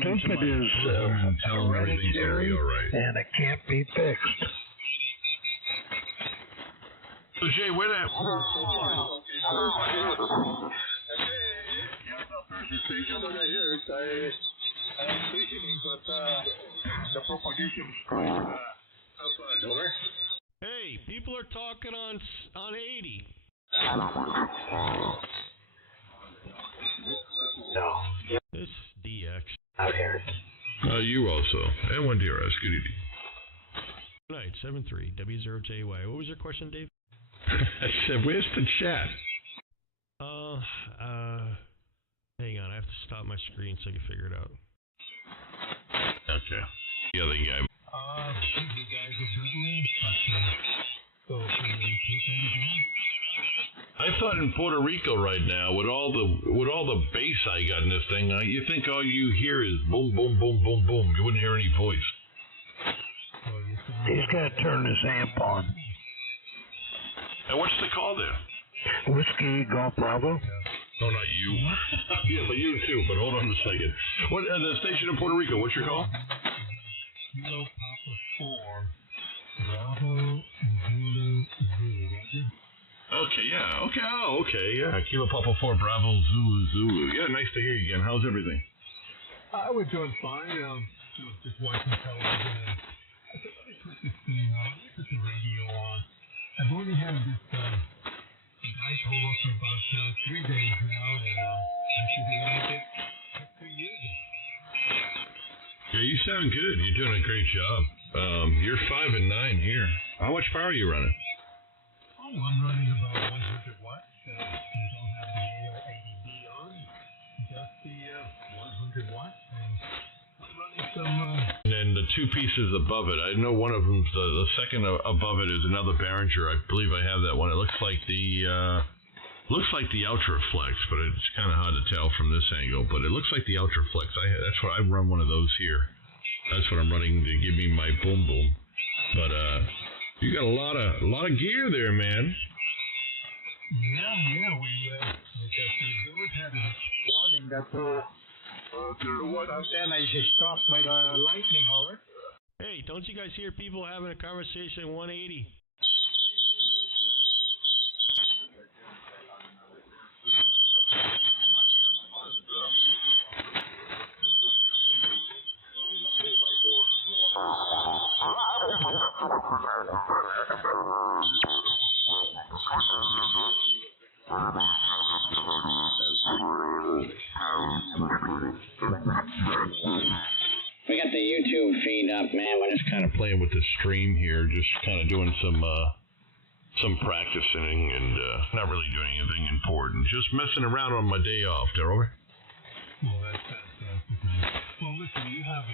Stupid is tell them everything's gonna be all right. and it can't be fixed. So Jay, where that? Hey, people are talking on 80. No. This DX. Out here. You also. And one DRS. Good evening. Good night, 7-3, W0JY. What was your question, Dave? I said, where's the chat? Hang on, I have to stop my screen so I can figure it out. Okay. The other guy. You guys are busy, so can you repeat anything? I thought in Puerto Rico right now, with all the bass I got in this thing, you think all you hear is boom, boom, boom, boom, boom. You wouldn't hear any voice. He's got to turn his amp on. And what's the call there? Whiskey Golf Bravo. No, not you. Yeah, but you too. But hold on a second. What the station in Puerto Rico? What's your call? Kilo Papa 4 Bravo Zulu Zulu. Okay, yeah. Okay, okay, yeah. Kilo Papa 4 Bravo Zulu Zulu. Yeah, nice to hear you again. How's everything? We're doing fine. Just watching television and I said, let me put this thing on. Let me put the radio on. I've only had this nice hole for about 3 days now, and I should be able to get 2 years. Yeah, you sound good. You're doing a great job. You're 5 and 9 here. How much power are you running? Oh, I'm running about 100 watts. You don't have the AO80B on, just the 100 watts. And I'm running some. And then the two pieces above it. I know one of them. The second above it is another Behringer. I believe I have that one. It looks like the Ultraflex, but it's kind of hard to tell from this angle. But it looks like the Ultraflex. That's what I run one of those here. That's what I'm running to give me my boom boom. But you got a lot of gear there, man. Yeah, we got the good had a warning that what out there and I just stopped by the lightning alert. Hey, don't you guys hear people having a conversation in 180? We got the YouTube feed up, man. We're just kind of playing with the stream here, just kind of doing some practicing and not really doing anything important. Just messing around on my day off, Daryl. Well, that's fantastic. Well, listen, you have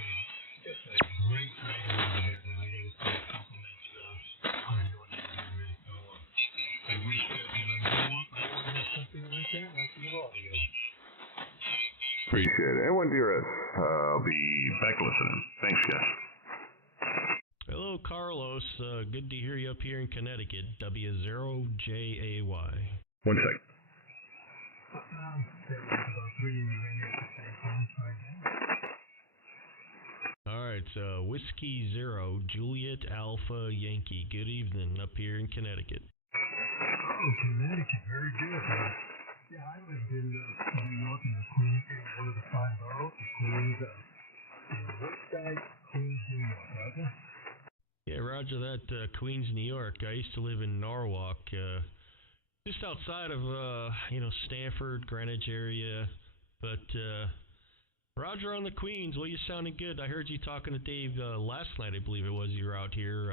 just a great night over there tonight. I just want to compliment you on your engineering. So, I wish that you want something like that, like the audio. Appreciate it. And dear, I'll be back listening. Thanks, guys. Hello, Carlos. Good to hear you up here in Connecticut. W0JAY. 1 sec. There was about 3 ringers at the same time right now. All right, Whiskey Zero, Juliet Alpha Yankee. Good evening up here in Connecticut. Oh, Connecticut, very good. Yeah, I lived in New York and Queens, one of the 5 boroughs, Queens, Woodstock, Queens, New York, Roger? Yeah, Roger that, Queens, New York. I used to live in Norwalk, just outside of, Stamford, Greenwich area. But, Roger on the Queens, well, you sounded good. I heard you talking to Dave last night, I believe it was. You were out here.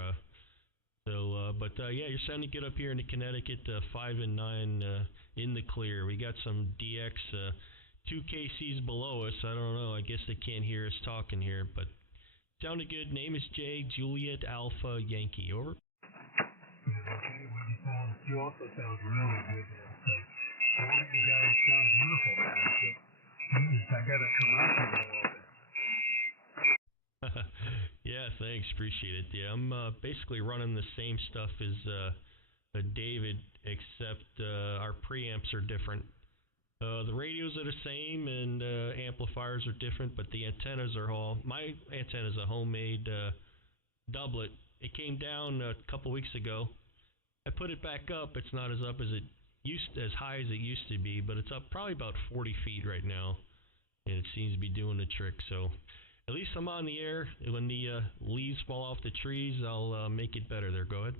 Yeah, you're sounding good up here in the Connecticut, 5 and 9 in the clear. We got some DX 2 KCs below us. I don't know. I guess they can't hear us talking here, but sounded good. Name is Jay, Juliet Alpha Yankee. Over. You also sound really good. All of you guys sound beautiful, man. I gotta come out here a little bit. Yeah, thanks. Appreciate it. Yeah, I'm basically running the same stuff as David, except our preamps are different. The radios are the same and amplifiers are different, but the antennas are all. My antenna is a homemade doublet. It came down a couple weeks ago. I put it back up. It's not as up as as high as it used to be, but it's up probably about 40 feet right now, and it seems to be doing the trick. So at least I'm on the air. When the leaves fall off the trees, I'll make it better there. Go ahead.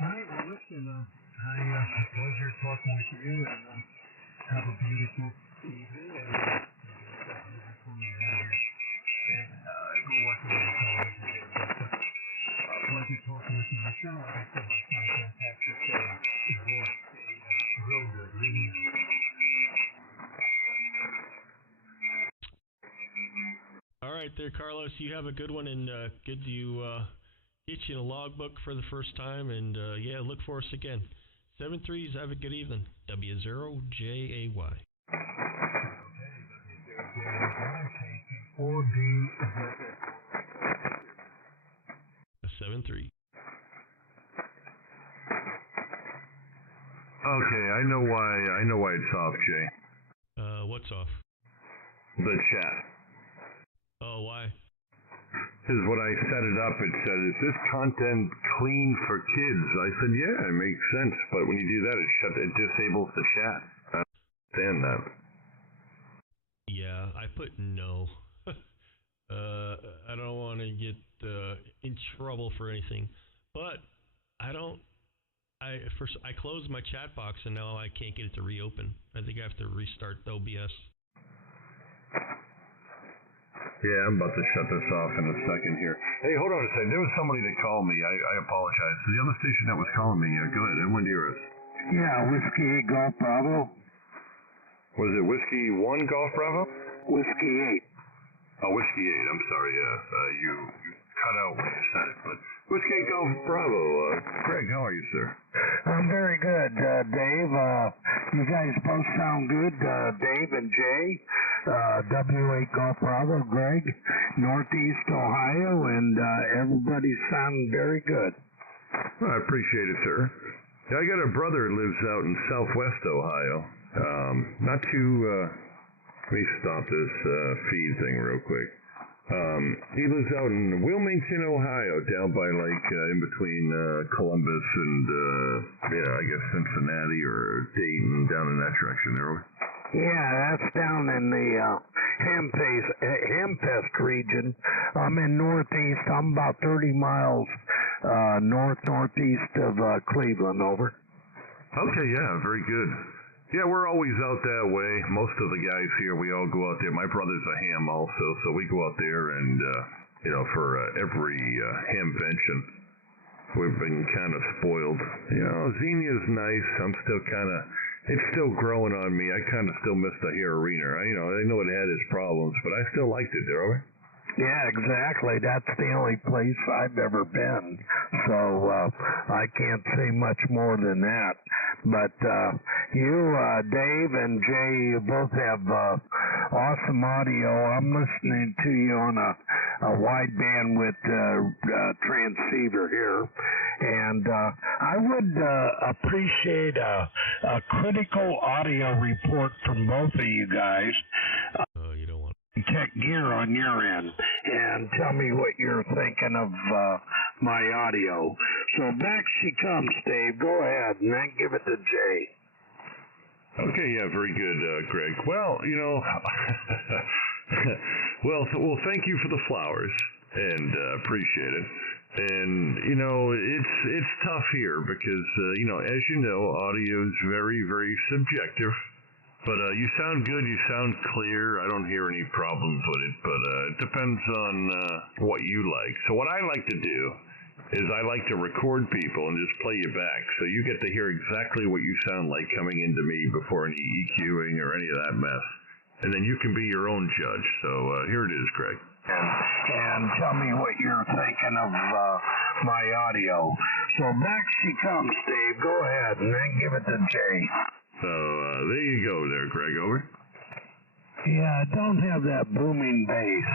All right, well, listen, pleasure talking with you, and have a beautiful evening, and go watch a little television here. Pleasure talking with you, Michelle. I think it's fantastic voice, real good, really. All right there, Carlos. You have a good one, and good to get you in a logbook for the first time, and yeah, look for us again. 7-3s, have a good evening. W0JAY. 7-3. Okay, I know why it's off, Jay. What's off? The chat. Oh, why? Because when I set it up, it said, "Is this content clean for kids?" I said, "Yeah, it makes sense." But when you do that, it disables the chat. I understand that. Yeah, I put no. I don't want to get in trouble for anything, but I closed my chat box and now I can't get it to reopen. I think I have to restart the OBS. Yeah, I'm about to shut this off in a second here. Hey, hold on a second. There was somebody that called me. I apologize. The other station that was calling me. Go ahead. Everyone hear us. Yeah, Whiskey 8 Golf Bravo. Was it Whiskey 1 Golf Bravo? Whiskey 8. Oh, Whiskey 8. I'm sorry. You cut out when you said it. But Whiskey 8 Golf Bravo. Greg, how are you, sir? I'm very good, Dave. You guys both sound good, Dave and Jay. W8 Golf Bravo, Greg, Northeast Ohio, and everybody's sounding very good. Well, I appreciate it, sir. Yeah, I got a brother who lives out in Southwest Ohio. Not too. Let me stop this feed thing real quick. He lives out in Wilmington, Ohio, down by in between Columbus and I guess Cincinnati or Dayton, down in that direction there. Yeah, that's down in the Hempest region. I'm in Northeast. I'm about 30 miles northeast of Cleveland. Over. Okay, yeah, very good. Yeah, we're always out that way. Most of the guys here, we all go out there. My brother's a ham also, so we go out there and, for every hamvention, we've been kind of spoiled. Xenia's nice. I'm still it's still growing on me. I kind of still miss the hair arena. I know it had its problems, but I still liked it there, right? Yeah, exactly. That's the only place I've ever been. So I can't say much more than that. But you, Dave and Jay, you both have awesome audio. I'm listening to you on a wide bandwidth transceiver here. And I would appreciate a critical audio report from both of you guys. You don't want Tech gear on your end, and tell me what you're thinking of my audio. So back she comes, Dave. Go ahead, and then give it to Jay. Okay, yeah, very good, Greg. Well, well, thank you for the flowers, and appreciate it. And, it's tough here because, as you know, audio is very, very subjective. But you sound good, you sound clear. I don't hear any problems with it, but it depends on what you like. So what I like to do is I like to record people and just play you back, so you get to hear exactly what you sound like coming into me before any EQing or any of that mess. And then you can be your own judge. So here it is, Greg. And tell me what you're thinking of my audio. So back she comes, Dave. Go ahead, and then give it to Jay. So, there you go there, Greg, over. Yeah, I don't have that booming bass.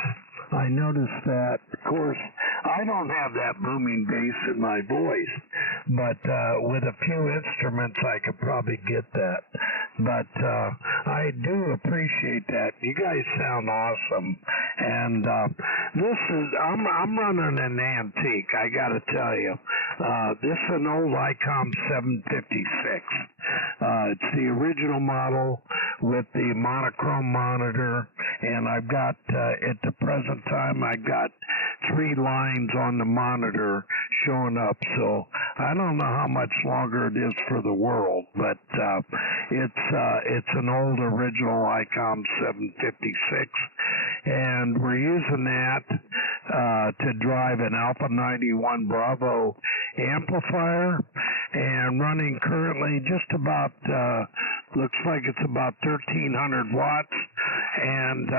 I noticed that. Of course, I don't have that booming bass in my voice, but with a few instruments I could probably get that. But I do appreciate that. You guys sound awesome, and I'm running an antique. I got to tell you, this is an old ICOM 756. It's the original model with the monochrome monitor, and I've got at the present time I got 3 lines on the monitor showing up. So I don't know how much longer it is for the world, but it's an old original ICOM 756, and we're using that to drive an Alpha 91 Bravo amplifier, and running currently just about looks like it's about 1,300 watts, and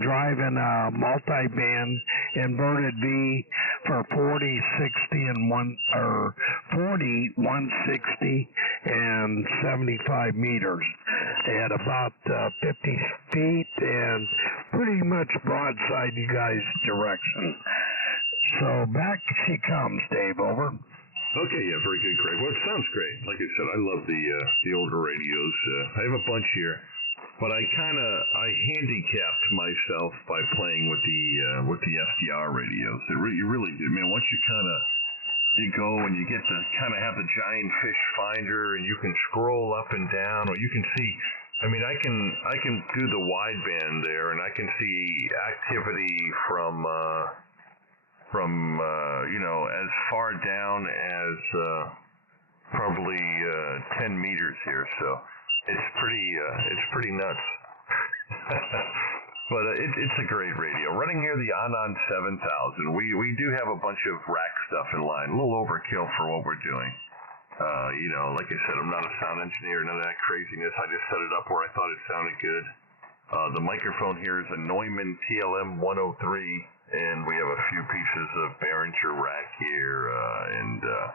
driving a multi-band inverted V for 40, 60, and 40, 160, and 75 meters at about 50 feet, and pretty much broadside you guys' direction. So back she comes, Dave. Over. Okay, yeah, very good, Greg. Well, it sounds great. Like I said, I love the older radios. I have a bunch here, but I handicapped myself by playing with the FDR radios. You really do, man. Once you go and you get to kind of have the giant fish finder, and you can scroll up and down, or you can see. I mean, I can do the wideband there, and I can see activity from as far down as probably 10 meters here. So it's pretty nuts. But it's a great radio. Running here the Anon 7000. We do have a bunch of rack stuff in line. A little overkill for what we're doing. Like I said, I'm not a sound engineer, none of that craziness. I just set it up where I thought it sounded good. The microphone here is a Neumann TLM 103, and we have a few pieces of Behringer rack here, and a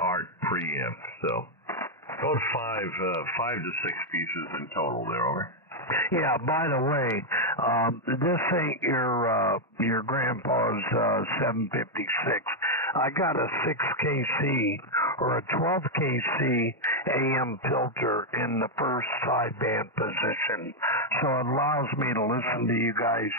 Art preamp. So about five to six pieces in total there. Over. Yeah, by the way, this ain't your grandpa's 756. I got a 6kC or a 12kC AM filter in the first sideband position, so it allows me to listen to you guys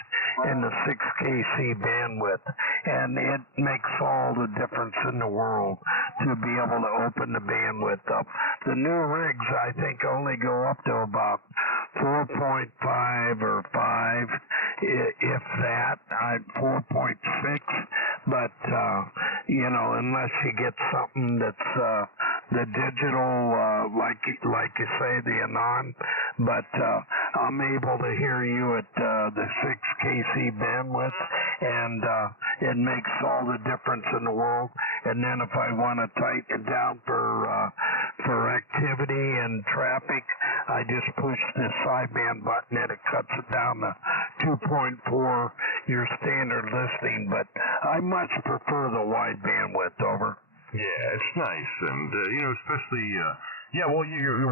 in the 6kC bandwidth, and it makes all the difference in the world to be able to open the bandwidth up. The new rigs, I think, only go up to about 4.5 or 5, if that. 4.6, but unless you get something that's the digital, like you say, the Anon, but I'm able to hear you at the 6kC bandwidth, and it makes all the difference in the world. And then if I want to tighten it down for activity and traffic, I just push the sideband button and it cuts it down to 2.4, your standard listening. But I much prefer the wide bandwidth. Over. Yeah, it's nice, and especially. Well, you're 100%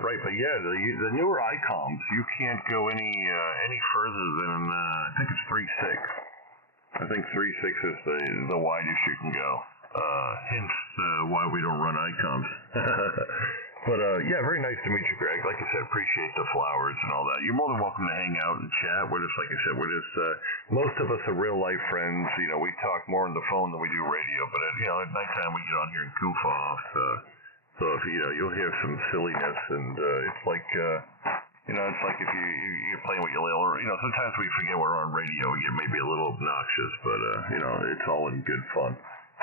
right, but yeah, the newer ICOMs, you can't go any further than I think it's 3.6. I think 3.6 is the widest you can go. Hence why we don't run ICOMs. But very nice to meet you, Greg. Like I said, appreciate the flowers and all that. You're more than welcome to hang out and chat. We're just, like I said, most of us are real life friends. We talk more on the phone than we do radio. But at nighttime we get on here and goof off. So if you'll hear some silliness, and it's like it's like if you're playing with your little, sometimes we forget we're on radio. We get maybe a little obnoxious, but it's all in good fun.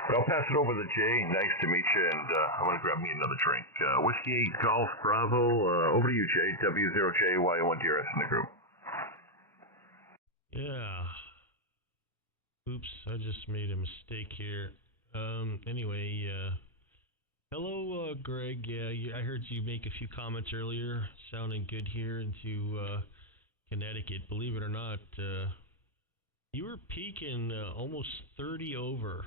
But I'll pass it over to Jay. Nice to meet you, and I'm going to grab me another drink. Whiskey 8 Golf Bravo. Over to you, Jay. W0JY1DRS in the group. Yeah. Oops, I just made a mistake here. Anyway, hello, Greg. Yeah, I heard you make a few comments earlier, sounding good here into Connecticut. Believe it or not, you were peaking almost 30 over.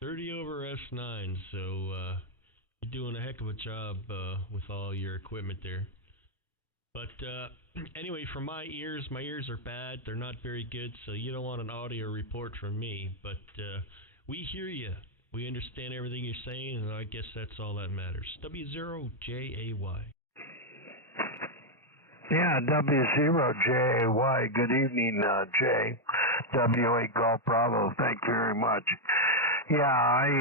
30 over S9, so you're doing a heck of a job with all your equipment there. But anyway, for my ears are bad. They're not very good, so you don't want an audio report from me. But we hear you. We understand everything you're saying, and I guess that's all that matters. W0JAY. Yeah, W0JAY. Good evening, Jay. W8 Golf Bravo. Thank you very much. Yeah, I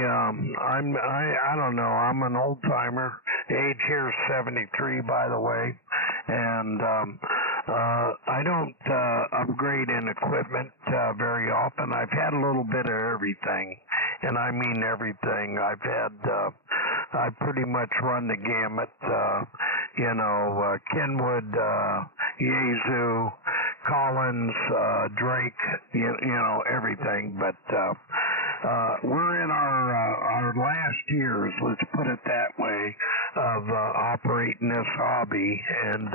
don't know. I'm an old timer. Age here is 73, by the way, and I don't upgrade in equipment very often. I've had a little bit of everything, and I mean everything. I've had I pretty much run the gamut. Kenwood, Yaesu, Collins, Drake, everything. But we're in our last years, let's put it that way, of operating this hobby, and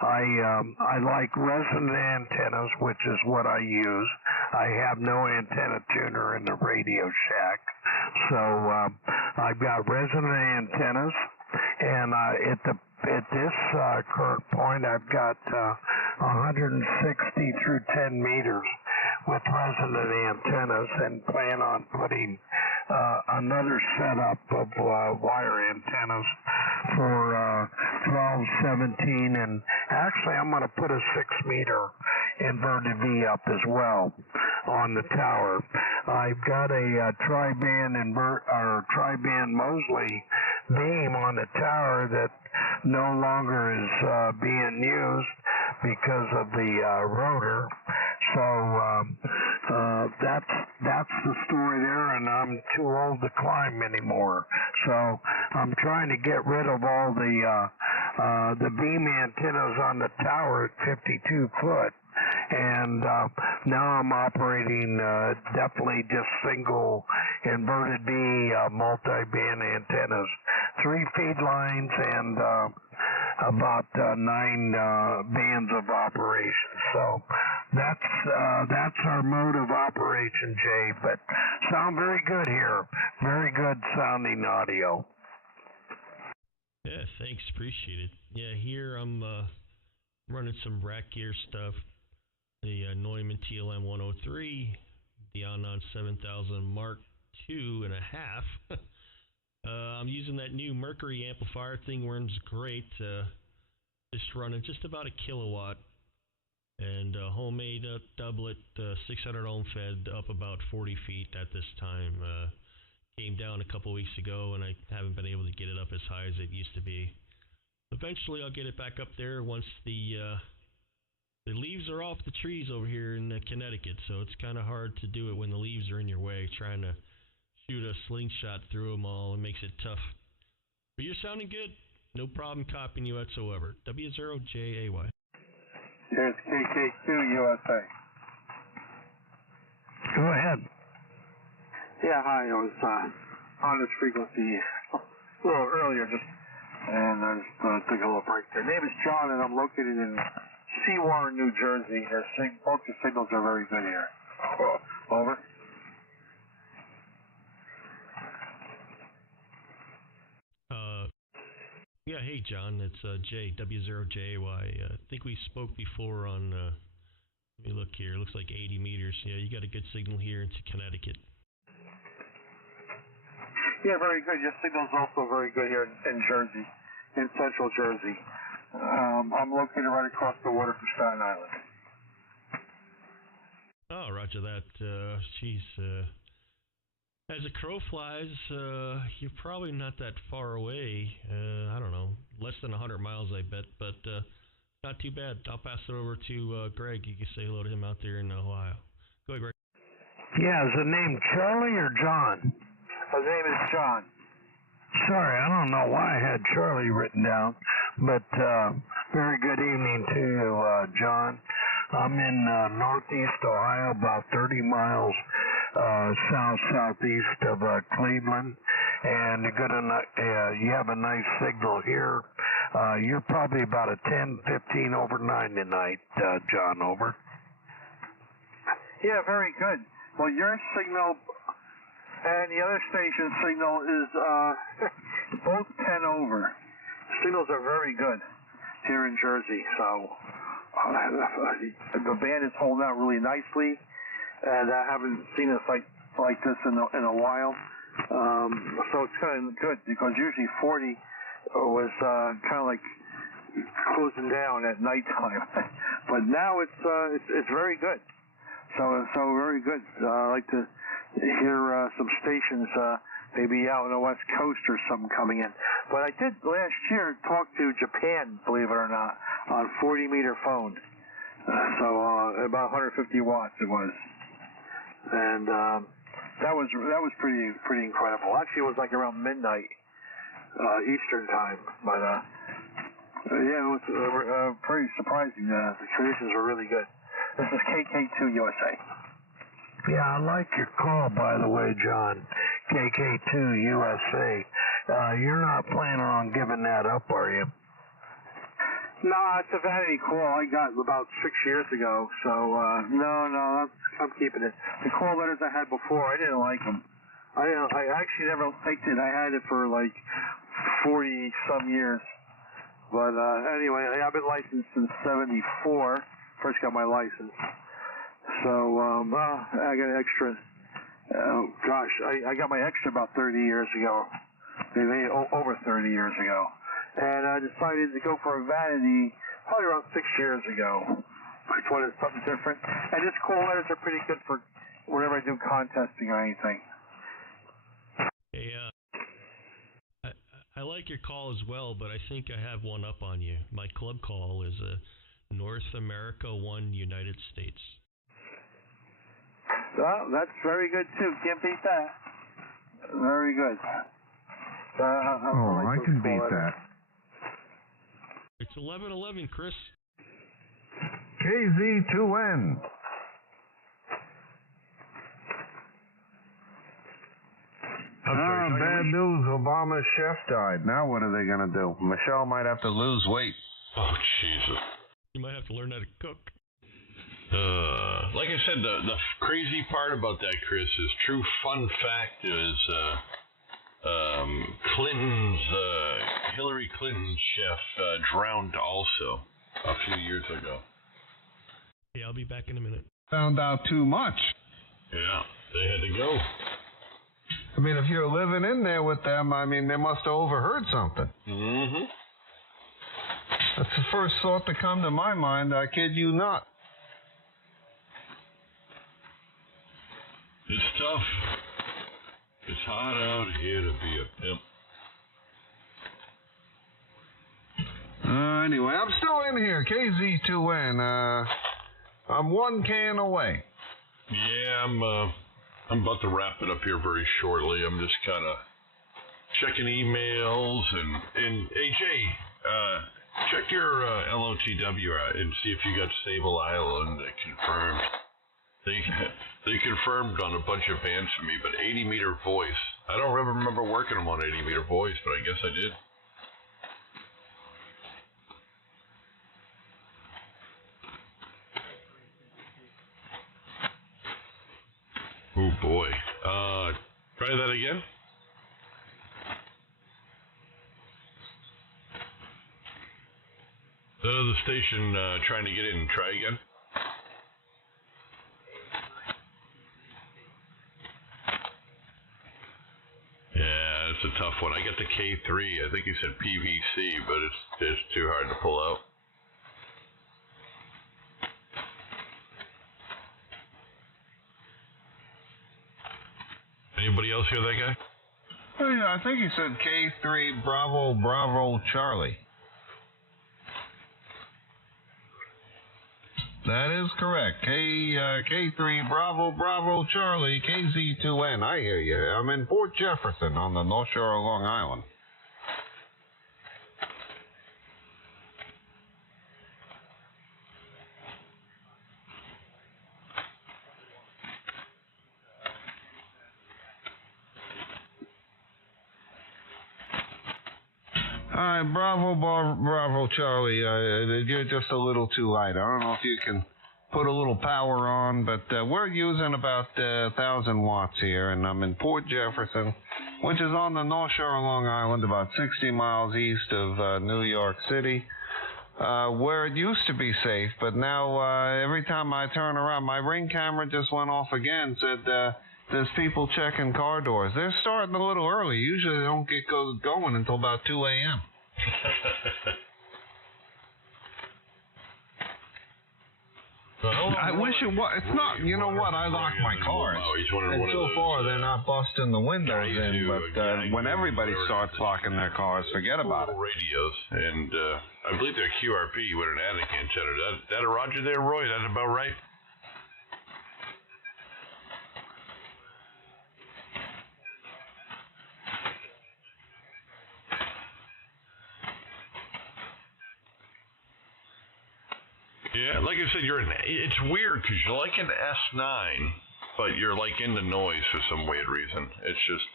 I like resonant antennas, which is what I use. I have no antenna tuner in the Radio Shack, so I've got resonant antennas, and at this current point, I've got 160 through 10 meters with resonant antennas, and plan on putting another setup of wire antennas for 12, 17, and actually I'm going to put a 6-meter inverted V up as well on the tower. I've got a tri-band Mosley beam on the tower that no longer is being used because of the rotor. So that's the story there, and I'm too old to climb anymore. So I'm trying to get rid of all the beam antennas on the tower at 52 foot. And now I'm operating definitely just single inverted V multi-band antennas, 3 feed lines, and about 9 bands of operation. So that's our mode of operation, Jay. But sound very good here, very good sounding audio. Yeah, thanks, appreciate it. Yeah, here I'm running some rack gear stuff. The Neumann TLM 103, the Anon 7000 Mark II and a half. I'm using that new Mercury amplifier. Thing runs great. Just running just about a kilowatt, and homemade doublet, 600 ohm fed, up about 40 feet at this time. Came down a couple weeks ago, and I haven't been able to get it up as high as it used to be. Eventually, I'll get it back up there once the leaves are off the trees over here in Connecticut, so it's kind of hard to do it when the leaves are in your way. Trying to shoot a slingshot through them all, it makes it tough. But you're sounding good. No problem copying you whatsoever. W0JAY. Here's KK2 USA. Go ahead. Yeah, hi. I was on this frequency a little earlier, and I just took a little break there. Name is John, and I'm located in Seawarren, New Jersey. Both the signals are very good here. Over. Yeah, hey John, it's Jay, W0JAY. I think we spoke before on, let me look here, it looks like 80 meters. Yeah, you got a good signal here into Connecticut. Yeah, very good. Your signal's also very good here in Jersey, in central Jersey. I'm located right across the water from Staten Island. Oh, roger that. As a crow flies, you're probably not that far away. I don't know, less than 100 miles, I bet, but not too bad. I'll pass it over to Greg. You can say hello to him out there in Ohio. Go ahead, Greg. Yeah, is the name Charlie or John? His name is John. Sorry, I don't know why I had Charlie written down, but very good evening to you, John. I'm in northeast Ohio, about 30 miles southeast of Cleveland, and you have a nice signal here. You're probably about a 10-15 over 9 tonight, John, over. Yeah, very good. Well, your signal and the other station's signal is both 10 over. Signals are very good here in Jersey, so the band is holding out really nicely, and I haven't seen a like this in a while. So it's kind of good because usually 40 was kind of like closing down at nighttime, but now it's very good. So very good. I like to hear some stations maybe out on the West Coast or something coming in. But I did last year talk to Japan, believe it or not, on 40-meter phone. So about 150 watts it was, and that was pretty incredible. Actually, it was like around midnight Eastern time, but yeah, it was pretty surprising. The conditions were really good. This is KK2 USA. Yeah, I like your call, by the way, John. KK2 USA. You're not planning on giving that up, are you? No, it's a vanity call I got about 6 years ago, so no, I'm keeping it. The call letters I had before, I didn't like them. I actually never liked it. I had it for like 40-some years. But anyway, I've been licensed since '74. First got my license. So I got an extra. Oh gosh, I got my extra about 30 years ago. Maybe over 30 years ago. And I decided to go for a vanity probably around 6 years ago. I just wanted something different. And just call letters are pretty good for whenever I do contesting or anything. Hey, I like your call as well, but I think I have one up on you. My club call is North America 1 United States. Well, that's very good too. Can't beat that. Very good. I can beat that. It's 11:11, Chris. KZ2N. Bad news. Obama's chef died. Now what are they going to do? Michelle might have to lose weight. Oh, Jesus. You might have to learn how to cook. Like I said, the crazy part about that, Chris, is true fun fact is Hillary Clinton's chef drowned also a few years ago. Yeah, I'll be back in a minute. Found out too much. Yeah, they had to go. I mean, if you're living in there with them, I mean, they must have overheard something. Mm-hmm. That's the first thought to come to my mind. I kid you not. It's tough. It's hot out here to be a pimp. Anyway, I'm still in here. KZ2N. I'm one can away. Yeah, I'm about to wrap it up here very shortly. I'm just kind of checking emails and hey Jay, check your LOTW and see if you got Sable Island confirmed. They confirmed on a bunch of bands for me, but 80 Meter Voice. I don't remember working them on 80 Meter Voice, but I guess I did. Oh boy. Try that again. The station trying to get in. Try again. Yeah, it's a tough one. I got the K3. I think he said PVC, but it's too hard to pull out. Anybody else hear that guy? Oh, yeah, I think he said K3 Bravo Bravo Charlie. That is correct. K3 Bravo Bravo Charlie KZ2N. I hear you. I'm in Port Jefferson on the North Shore of Long Island. All right, Bravo, Charlie. You're just a little too light. I don't know if you can put a little power on, but we're using about 1,000 watts here, and I'm in Port Jefferson, which is on the North Shore of Long Island, about 60 miles east of New York City, where it used to be safe, but now every time I turn around, my Ring camera just went off again, said there's people checking car doors. They're starting a little early. Usually they don't get going until about 2 a.m. I wish it was. It's not. You know what? I lock my cars, and so far they're not busting the windows in. But when everybody starts locking their cars, forget about it. Radios, and I believe they're QRP with an attic antenna. That a Roger there, Roy? That's about right. Yeah, like I said, it's weird because you're like an S9, but you're like in the noise for some weird reason. It's just,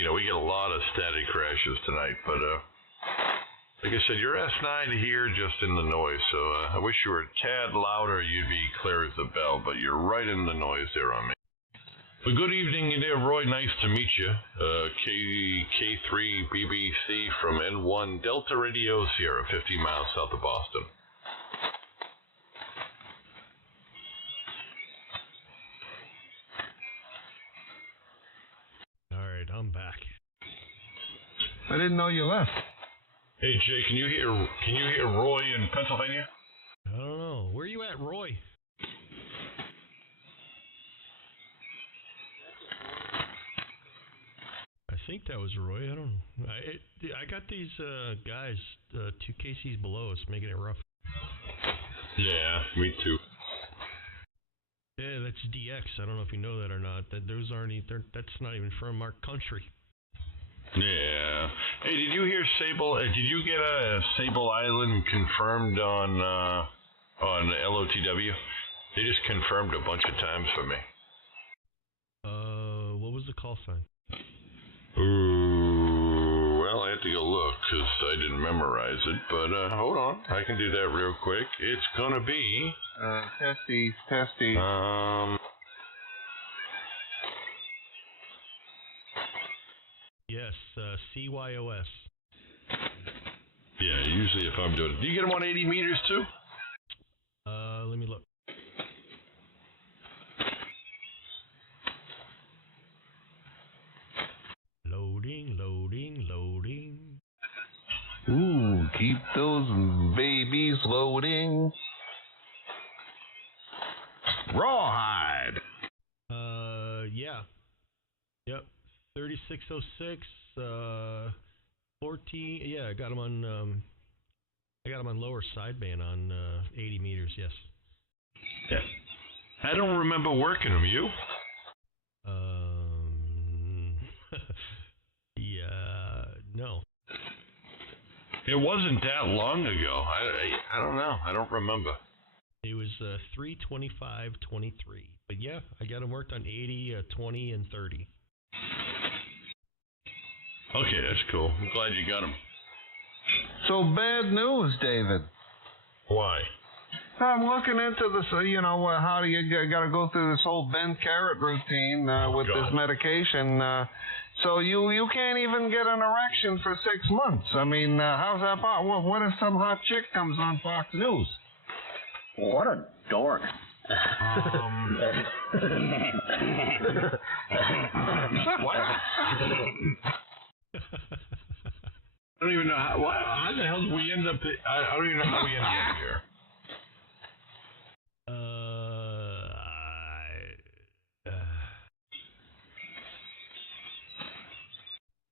we get a lot of static crashes tonight, but like I said, you're S9 here just in the noise, so I wish you were a tad louder, you'd be clear as a bell, but you're right in the noise there on me. Well, good evening there, Roy. Nice to meet you. K3 BBC from N1 Delta Radio Sierra, 50 miles south of Boston. I'm back. I didn't know you left. Hey Jay, can you hear Roy in Pennsylvania? I don't know. Where are you at, Roy? I think that was Roy. I don't know. I got these guys 2 KCs below us, making it rough. Yeah, me too. Yeah, that's DX. I don't know if you know that or not. That's not even from our country. Yeah. Hey, did you hear Sable? Did you get a Sable Island confirmed on LOTW? They just confirmed a bunch of times for me. What was the call sign? Ooh, well, I have to go look because I didn't memorize it. But hold on, I can do that real quick. It's gonna be testy. Yes, CYOS. Yeah, usually if I'm doing it. Do you get them on 80 meters too? Let me look. Loading. Ooh, keep those babies loading. Rawhide. Yeah. Yep. 3606. 14. Yeah, I got them on. I got them on lower sideband on 80 meters. Yes. Yeah. I don't remember working them. You? Yeah. No. It wasn't that long ago. I don't know. I don't remember. It was 3:25:23. But yeah, I got them worked on 80, 20, and 30. Okay, that's cool. I'm glad you got them. So bad news, David. Why? I'm looking into this, how do you got to go through this whole bent carrot routine with this medication. So you can't even get an erection for 6 months. I mean, how's that possible? What if some hot chick comes on Fox News? What a dork. What? I don't even know how the hell did we end up. I don't even know how we ended up here.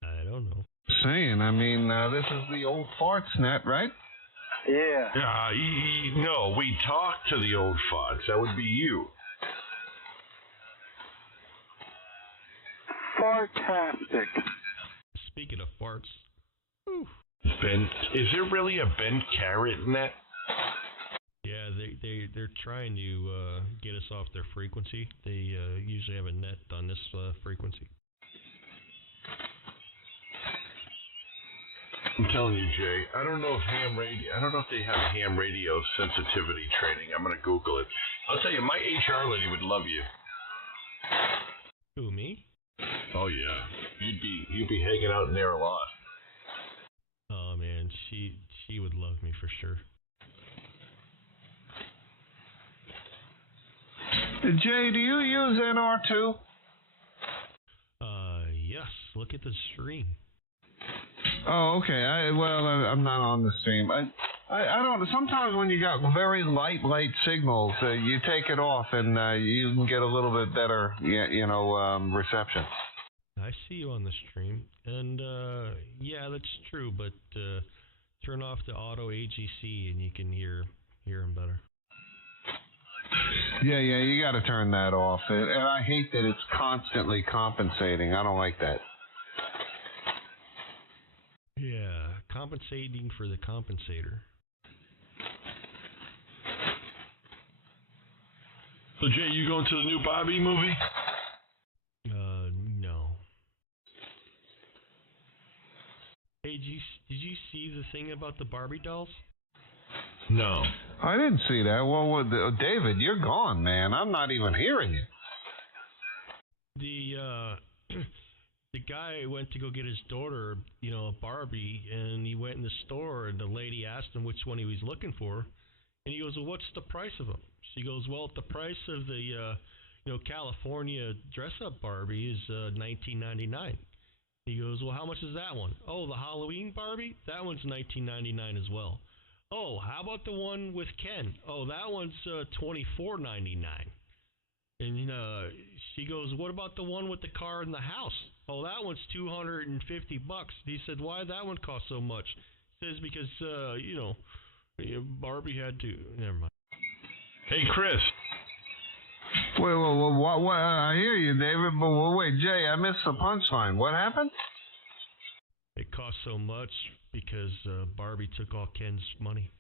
I don't know. Saying, I mean, this is the old farts net, right? Yeah. No, we talked to the old farts. That would be you. Fartastic. Speaking of farts. Is there really a bent carrot net? Yeah, they're trying to get us off their frequency. They usually have a net on this frequency. I'm telling you, Jay. I don't know if they have ham radio sensitivity training. I'm gonna Google it. I'll tell you, my HR lady would love you. Who, me? Oh yeah, you'd be hanging out in there a lot. Oh man, she would love me for sure. Jay, do you use NR2? Look at the stream. Oh, okay. I'm not on the stream. I don't. Sometimes when you got very light signals, you take it off and you can get a little bit better, reception. I see you on the stream, and yeah, that's true. But turn off the auto AGC, and you can hear him better. Yeah, you got to turn that off. And I hate that it's constantly compensating. I don't like that. Yeah, compensating for the compensator. So, Jay, you going to the new Barbie movie? No. Hey, did you see the thing about the Barbie dolls? No. I didn't see that. Well, David, you're gone, man. I'm not even hearing it. The guy went to go get his daughter, a Barbie, and he went in the store, and the lady asked him which one he was looking for, and he goes, "Well, what's the price of them?" She goes, "Well, the price of the, California dress-up Barbie is $19.99." He goes, "Well, how much is that one?" "Oh, the Halloween Barbie? That one's $19.99 as well." "Oh, how about the one with Ken?" "Oh, that one's $24.99. And she goes, "What about the one with the car and the house?" "Oh, that one's $250. He said, "Why that one cost so much?" He says, "Because Barbie had to." Never mind. Hey, Chris. Wait, what? I hear you, David, but wait, Jay, I missed the punchline. What happened? It cost so much because Barbie took all Ken's money.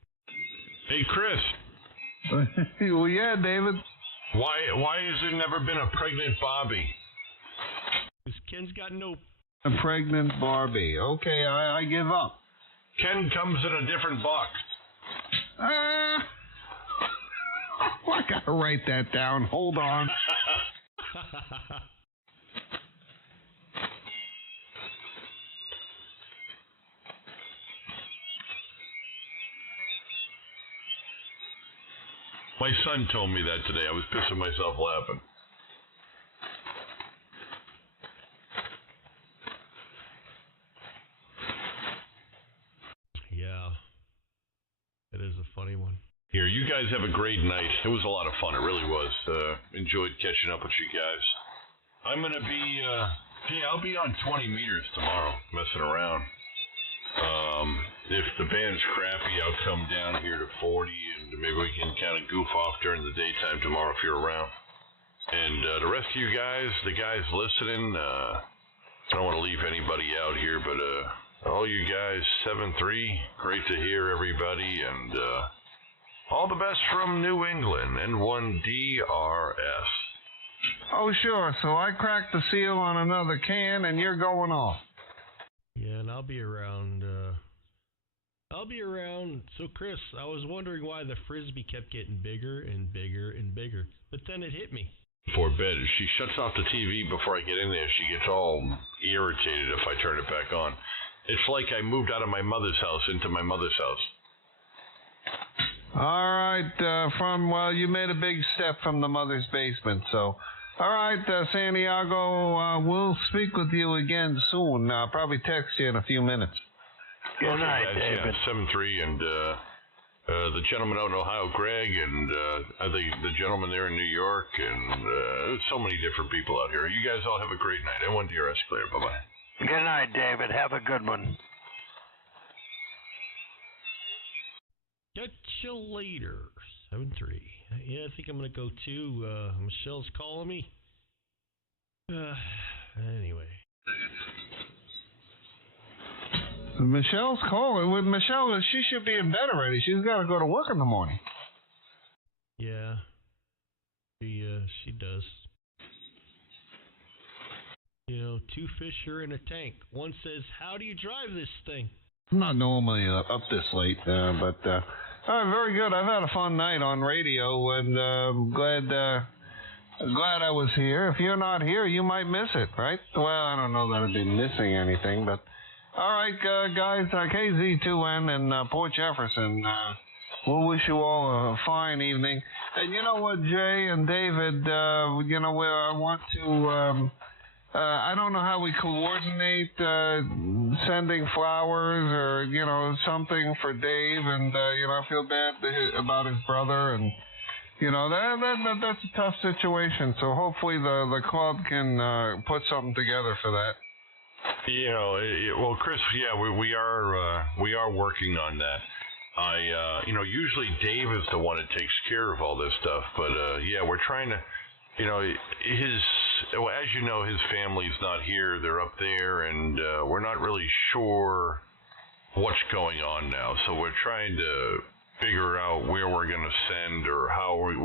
Hey, Chris. Well, yeah, David. Why has there never been a pregnant Barbie? Because Ken's got no... A pregnant Barbie. Okay, I give up. Ken comes in a different box. I gotta write that down. Hold on. My son told me that today. I was pissing myself laughing. Yeah. It is a funny one. Here, you guys have a great night. It was a lot of fun. It really was. Enjoyed catching up with you guys. I'm going to be, I'll be on 20 meters tomorrow, messing around. If the band's crappy, I'll come down here to 40, and maybe we can kind of goof off during the daytime tomorrow if you're around. And the rest of you guys, the guys listening, I don't want to leave anybody out here, but all you guys, 7-3, great to hear everybody, and all the best from New England, N1 DRS. Oh, sure. So I cracked the seal on another can, and you're going off. Yeah, and I'll be around. So, Chris, I was wondering why the Frisbee kept getting bigger and bigger and bigger. But then it hit me. Before bed, she shuts off the TV before I get in there. She gets all irritated if I turn it back on. It's like I moved out of my mother's house into my mother's house. All right, you made a big step from the mother's basement, so... All right, Santiago, we'll speak with you again soon. I'll probably text you in a few minutes. Good night, David. Yeah, 7-3, and the gentleman out in Ohio, Greg, and the gentleman there in New York, and there's so many different people out here. You guys all have a great night. N1 DRS clear. Bye-bye. Good night, David. Have a good one. Catch you later. 7-3. Yeah, I think I'm going to go too. Michelle's calling me. Anyway. Michelle's calling. With Michelle, she should be in bed already. She's got to go to work in the morning. Yeah. She does. Two fish are in a tank. One says, "How do you drive this thing?" I'm not normally up this late, but very good. I've had a fun night on radio, and I'm glad I was here. If you're not here, you might miss it, right? Well, I don't know that I'd be missing anything, but all right, guys, KZ2N and Port Jefferson. We'll wish you all a fine evening. And you know what, Jay and David, I want to I don't know how we coordinate sending flowers or, you know, something for Dave, and, you know, I feel bad about his brother, and, you know, that's a tough situation, so hopefully the club can put something together for that. You know, well, Chris, yeah, we are working on that. You know, usually Dave is the one that takes care of all this stuff, but yeah, we're trying to, you know, as you know, his family's not here; they're up there, and we're not really sure what's going on now. So we're trying to figure out where we're going to send, or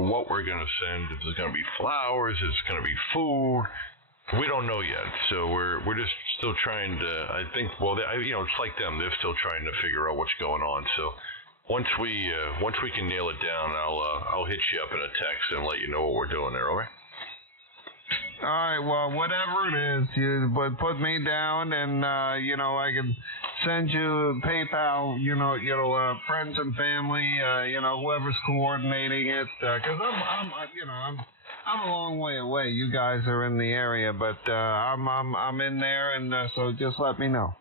what we're going to send. Is it going to be flowers? Is it going to be food? We don't know yet, so we're just still trying to. I think, well, you know, it's like them; they're still trying to figure out what's going on. So once we can nail it down, I'll hit you up in a text and let you know what we're doing there. All right? All right. Well, whatever it is, you put me down, and you know, I can send you PayPal. You know, friends and family. You know, whoever's coordinating it, because I'm a long way away. You guys are in the area, but I'm in there, and so just let me know.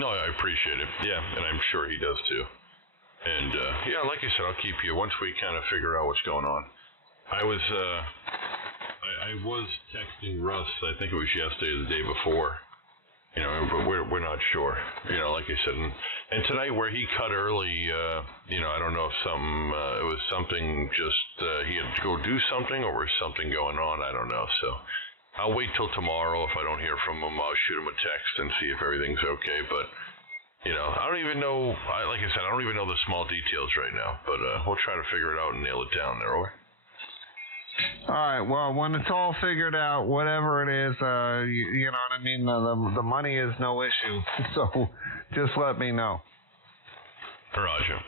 No, I appreciate it. Yeah, and I'm sure he does too. And yeah, like I said, I'll keep you once we kind of figure out what's going on. I was texting Russ. I think it was yesterday or the day before. You know, but we're not sure. You know, like I said, and tonight where he cut early, you know, I don't know if it was something just he had to go do something, or was something going on. I don't know. So I'll wait till tomorrow. If I don't hear from him, I'll shoot him a text and see if everything's okay. But you know, I don't even know. Like I said, I don't even know the small details right now. But we'll try to figure it out and nail it down there. All right. All right. Well, when it's all figured out, whatever it is, you know what I mean. The money is no issue. So just let me know. Roger.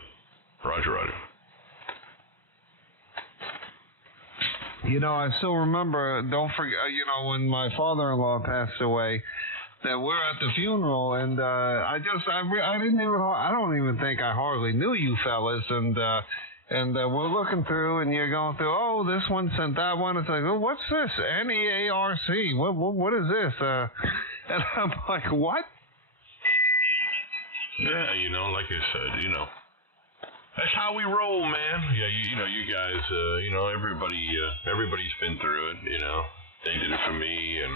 You know, I still remember. Don't forget. You know, when my father-in-law passed away, that we're at the funeral, and I don't even think I hardly knew you fellas, and we're looking through, and you're going through, oh, this one sent that one. It's like, oh, what's this? NEARC. What is this? And I'm like, what? Yeah, you know, like I said, you know, that's how we roll, man. Yeah, you know, you guys, you know, everybody's been through it. You know, they did it for me, and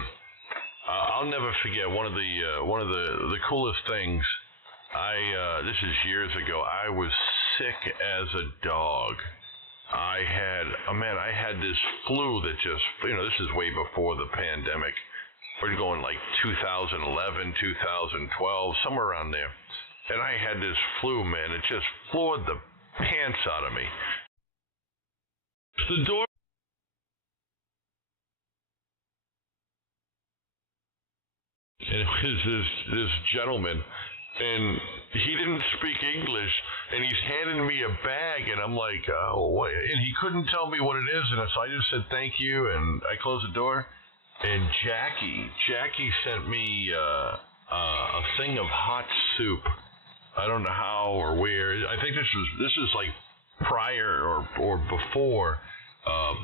I'll never forget one of the coolest things. This is years ago. I was sick as a dog. I had this flu that just, you know, this is way before the pandemic. We're going like 2011, 2012, somewhere around there. And I had this flu, man. It just floored the pants out of me. The door. And it was this gentleman, and he didn't speak English, and he's handing me a bag, and I'm like, oh, what? And he couldn't tell me what it is, and so I just said thank you, and I closed the door. And Jackie sent me a thing of hot soup. I don't know how or where. I think this is like prior or before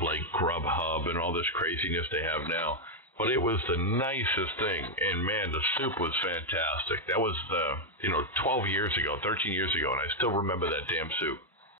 like Grubhub and all this craziness they have now. But it was the nicest thing, and man, the soup was fantastic. That was 12 years ago, 13 years ago, and I still remember that damn soup.